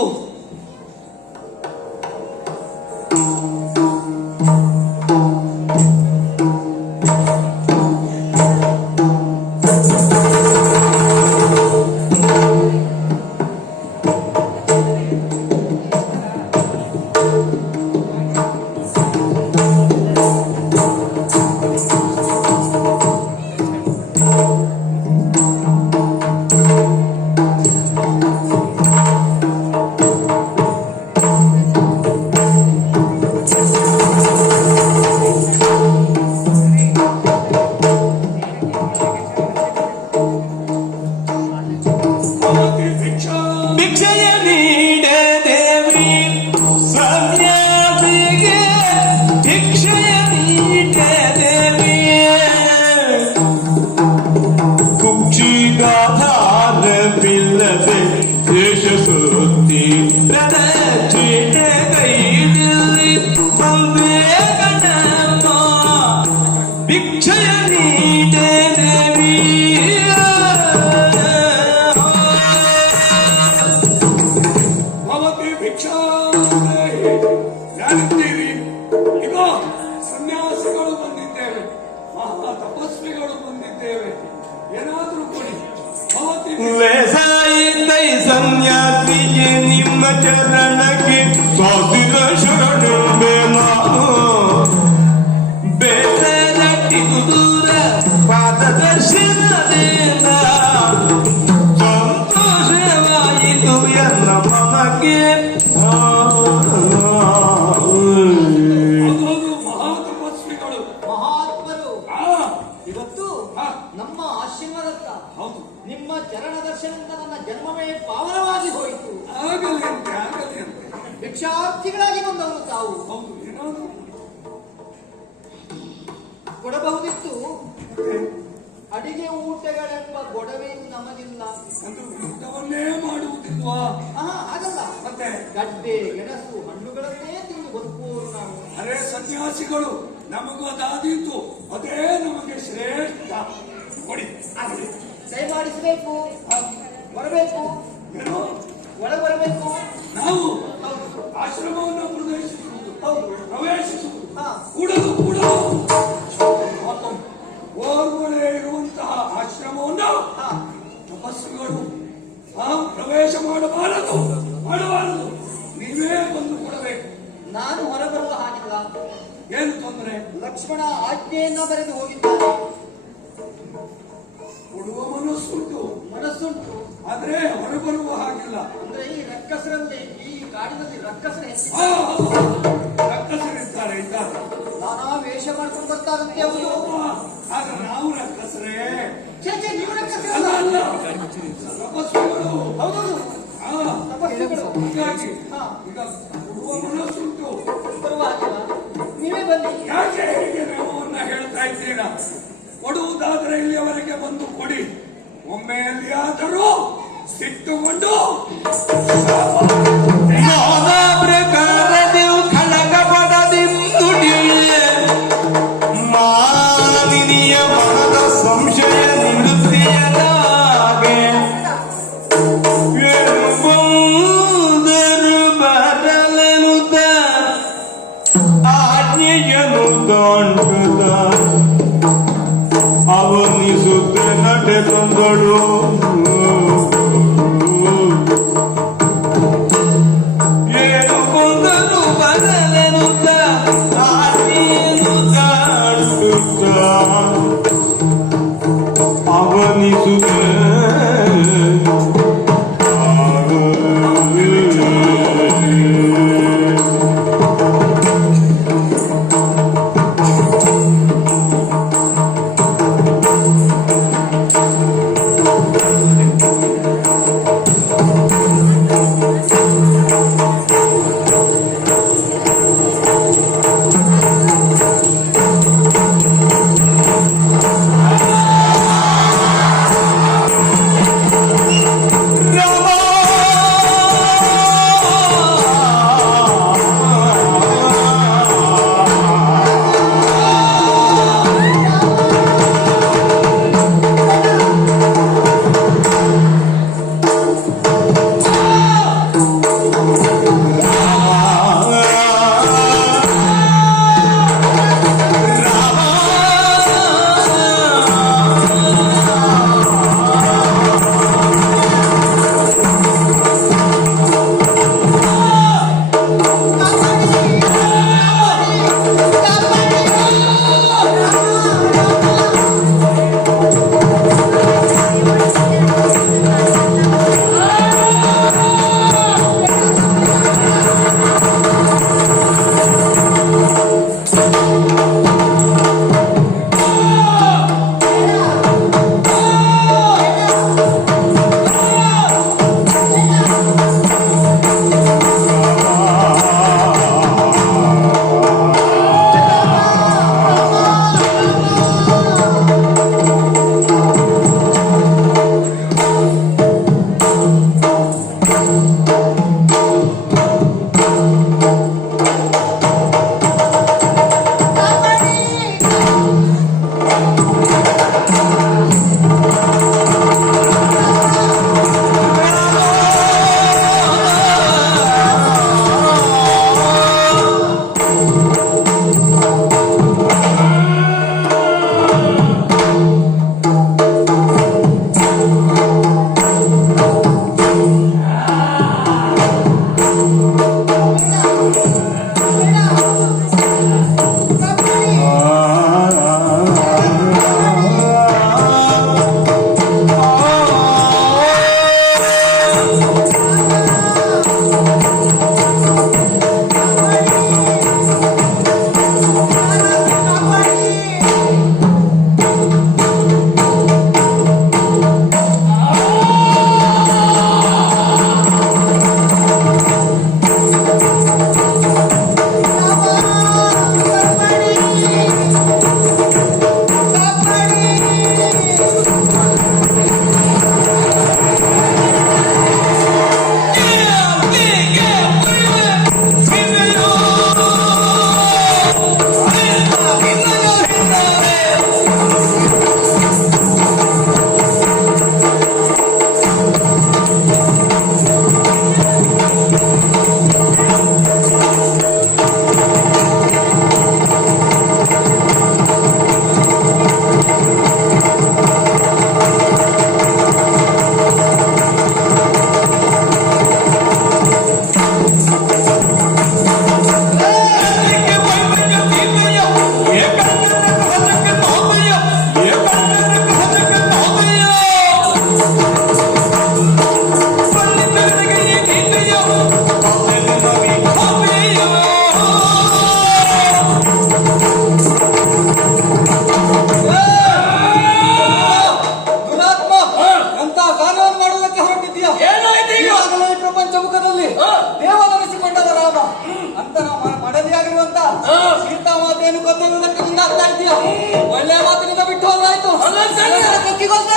ಭಿಕ್ಷೆಯ ನೀಡೆ ದೇವಿ ಸನ್ಯಾಸಿಗೆ ಭಿಕ್ಷೆಯ ನೀಡೆ ದೇವಿ ಕುಕ್ಷಿಗಾಧಾರವಿಲ್ಲದೆ ದೇಶ ಸುತ್ತಿ ಪ್ರದಕ್ಷಿಣೆ ಕೈಯಲ್ಲಿ ಬಂದೇಗನಮ್ಮ ಭಿಕ್ಷೆಯ ನೀಡೆ ದೇವಿ ಭವತಿ ಭಿಕ್ಷಾ ಯಾರಿದ್ದೀರಿ? ಈಗ ಸನ್ಯಾಸಿಗಳು ಬಂದಿದ್ದೇವೆ, ಮಹಾ ತಪಸ್ವಿಗಳು ಬಂದಿದ್ದೇವೆ, ಏನಾದರೂ ಕೊಡಿ. ಭವತಿ ವೇಸಾಯಿತೈ ಸನ್ಯಾಸಿಗೆ ನಿಮ್ಮ ಚರಣಕ್ಕೆ ಸ್ವಾತಿಗ ಶರಣೆ ನಾನು ಬೇಸರಟ್ಟಿದು ದೂರ ಪಾದದರ್ಶನದಿಂದ ಸಂತೋಷವಾಯಿತು ಎನ್ನ ಮನಕ್ಕೆ ಅದೊಂದು ಮಹಾ ತಪಸ್ವಿಗಳು. ಮಹಾತ್ಮರು ಆ, ಇವತ್ತು ಆ, ನಮ್ಮ ಆಶೀರ್ವಾದತ್ತ ಹೌದು, ನಿಮ್ಮ ಚರಣ ದರ್ಶನದಿಂದ ನನ್ನ ಜನ್ಮವೇ ಪಾವನವಾಗಿ ಹೋಯಿತು. ಆಗಲಿ ಅಂತೆ, ಆಗಲಿ ಅಂತೆ. ಭಿಕ್ಷಾರ್ಥಿಗಳಾಗಿ ಬಂದವರು ತಾವು ಹೌದು, ಏನಾದರೂ ಕೊಡಬಹುದಿತ್ತು. ಅಡಿಗೆ ಊಟಗಳೆಂಬ ಗೊಡವೆಯು ನಮಗಿಲ್ಲ. ಒಂದು ಯುದ್ಧವನ್ನೇ ಮಾಡುವುದಿಲ್ವಾ? ಹಾಗಲ್ಲ, ಮತ್ತೆ ಗಡ್ಡೆ ಗೆಣಸು ಹಣ್ಣುಗಳನ್ನೇ ತಿಂದು ಬದುಕುವವರು ನಾವು. ಅರೆ ಸನ್ಯಾಸಿಗಳು, ನಮಗೂ ಅದಾದೀತು, ಅದೇ ನಮಗೆ ಶ್ರೇಷ್ಠ. ಕೊಡಿ, ಆಗಲಿ. ದಯಮಾಡಿಸಬೇಕು, ಬರಬೇಕು, ಏನು? ಒಳ ಬರಬೇಕು. ನಾವು ಹೌದು, ಆಶ್ರಮವನ್ನು ಪ್ರವೇಶಿಸುವುದು, ಹೌದು. ಪ್ರವೇಶಿಸುವುದು, ಹಾ. ಕೂಡಲು ಓರ್ವಳೆ ಇರುವಂತಹ ಆಶ್ರಮವನ್ನು ಹಾ. ತಪಸ್ಸುಗಳು ಪ್ರವೇಶ ಮಾಡಬಾರದು, ಮಾಡಬಾರದು. ನೀವೇ ಬಂದು ಕೊಡಬೇಕು. ನಾನು ಹೊರಬರುವ ಹಾಗಿಲ್ಲ. ಏನು ತೊಂದರೆ? ಲಕ್ಷ್ಮಣ ಆಜ್ಞೆಯನ್ನ ಬರೆದು ಹೋಗಿದ್ದಾನೆ. ಕೊಡುವ ಮನಸ್ಸುಂಟು, ಮನಸ್ಸುಂಟು. ಆದ್ರೆ ಹೊರಬರುವ ಹಾಗಿಲ್ಲ. ಅಂದ್ರೆ ಈ ರಕ್ಕಸರಲ್ಲಿ, ಈ ಕಾಡಿನಲ್ಲಿ ರಕ್ಕಸರ ಹೆಚ್ಚು. ರಕ್ಕಸರಿದ್ದಾರೆ, ಇದ್ದಾರೆ. ನಾನಾ ವೇಷ ಮಾಡ್ಕೊಂಡು ಬರ್ತಾರಂತೆ ಅವರು. ಆದ್ರೆ ನಾವು ರಕ್ಕಸರೇ. ಛೇ, ನೀವು ಅಲ್ಲ ರಕ್ಕಸರಲ್ಲ. ಅಲ್ಲ, ತಪಸ್ಸುಗಳು. ಹೌದೌದು, ಹಾ, ತಪಸ್ಸುಗಳು. ಹೀಗಾಗಿ ಹಾ. ಈಗ ಕೊಡುವ ಮನಸ್ಸುಂಟು. ಬರುವ ಹಾಗಿಲ್ಲ. ನೀವೇ ಬನ್ನಿ. ಯಾಕೆ ಹೀಗೆ ನಿಯಮವನ್ನ ಹೇಳ್ತಾ ಇದ್ದೀರಾ? ಕೊಡುವುದಾದ್ರೆ ಇಲ್ಲಿಯವರೆಗೆ ಬಂದು ಕೊಡಿ. ಒಮ್ಮೆ ಎಲ್ಲಿಯಾದರೂ ಸಿಟ್ಟುಕೊಂಡು ನಾನಾ ಪ್ರಕಾರದಿವು ಖಳಗ ಪಡದಿಂದುಡಿಯೇ ಮಾನಿನಿಯ ಮನದ ಸಂಶಯ ನಿವೃತ್ತಿಯಲಾಗೆ ಏನು ಬಂದರು ಬರಲೆನುತ ಆಜ್ಞೆಯನ್ನು ದಾಂಡುತ್ತ ಅವನಿಸುತ್ತೆ ನಡೆಕೊಂಡಳು. ಏನು ಬಂದರು ಬರಲೆನುತ್ತ ಆಜ್ಞೆಯನ್ನು ದಾಂಡುತ್ತ ಅವನಿಸುತ್ತೆ ಆಗ್ತಾ ಇದೆಯಾ? ಒಳ್ಳೆ ಮಾತಿನಿಂದ ಬಿಟ್ಟು ಹೋಗಾಯ್ತು. ಕಕ್ಕಿಗೋಸ್ಕರ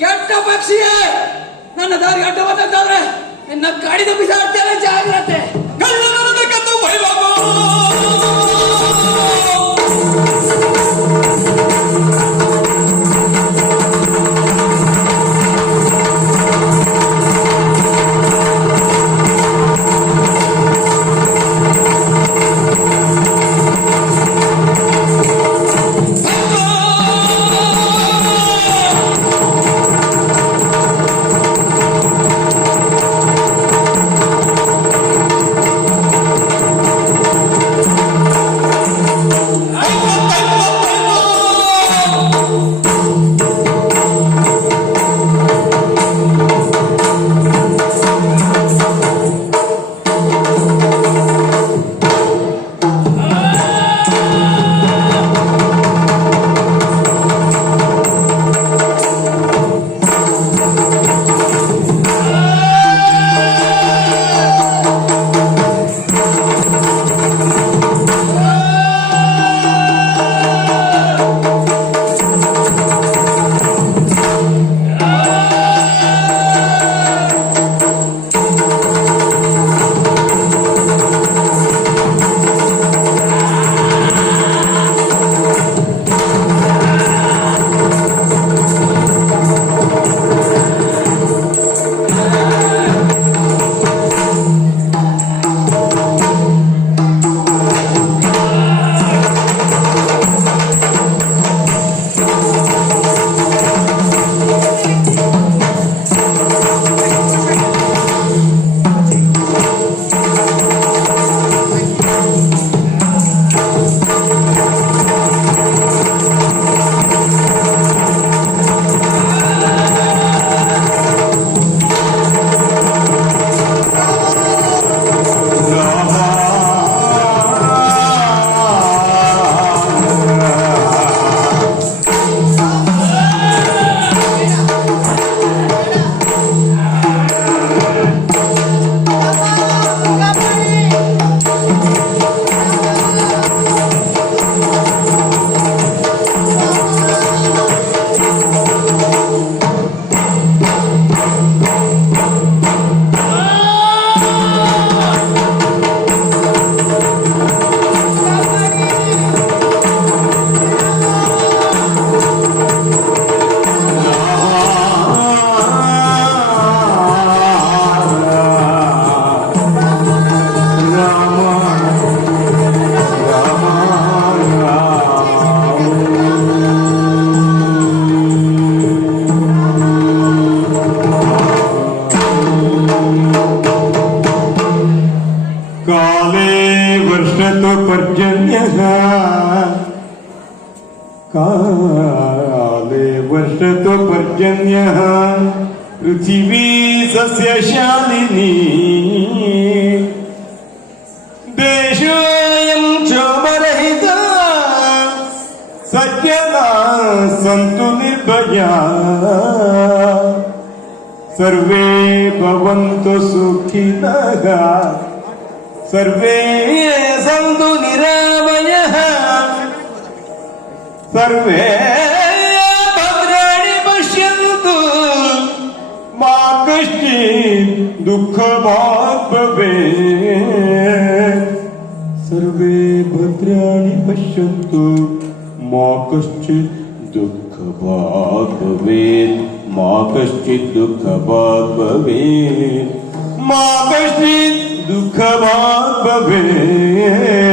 ಕೆಟ್ಟ ಪಕ್ಷಿಯೇ, ನನ್ನ ದಾರಿ ಅಡ್ಡ ಬಂದಂತಾದ್ರೆ ನಿನ್ನ ಗಾಡಿದ ಬಿಸಾಡ್ತೇನೆ, ಜಾಗ್ರತೆ. काले वर्षतो पर्जन्यः पृथिवी सस्यशालिनी देशोऽयं क्षोभरहितः सज्जनाः सन्तु निर्भयाः सर्वे भवन्तु सुखिनः सर्वे सन्तु निरामयः सर्वे भद्राणि पश्यन्तु मा कश्चित् दुःखभाग् भवेत् सर्वे भद्राणि पश्यन्तु मा कश्चित् दुःखभाग् भवेत् मा कश्चित् दुःखभाग् भवेत् मा कश्चित् दुःखभाग् भवेत्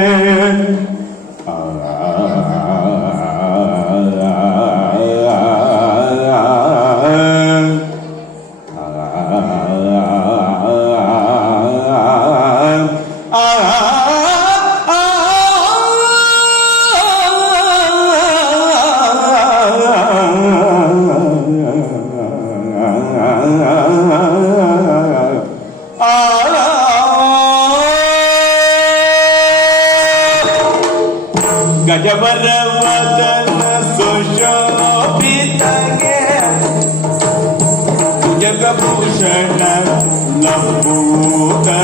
ಗಜವರ ವದನ ಸುಶೋಭಿತಗೆ ಜಗಭೂಷಣ ಲಂಬೂದರಗೆ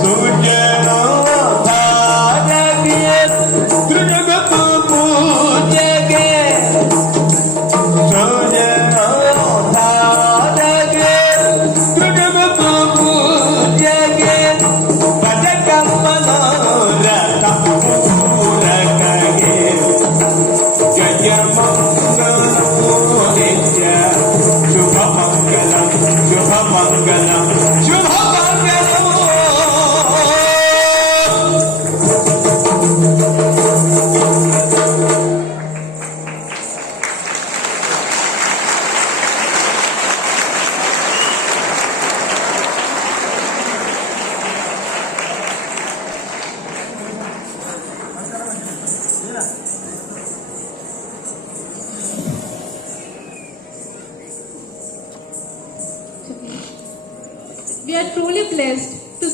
ಸುಜನೋಧಾರಗೆ ತ್ರಿಜಗತ್ತು ಪೂಜೆಗೆ ಸುಜನೋಧಾರಗೆ ತ್ರಿಜಗತ್ತು ಪೂಜೆಗೆ ಭಜಕಮ್ಮನೋರಥ ಪೂರಕಗೆ ಜಯ ಮಂಗಲೋ ನಿತ್ಯ ಶುಭ ಮಂಗಲಂ ಶುಭ ಮಂಗಲಂ ಶುಭ ಮಂಗಲಂ. We are truly blessed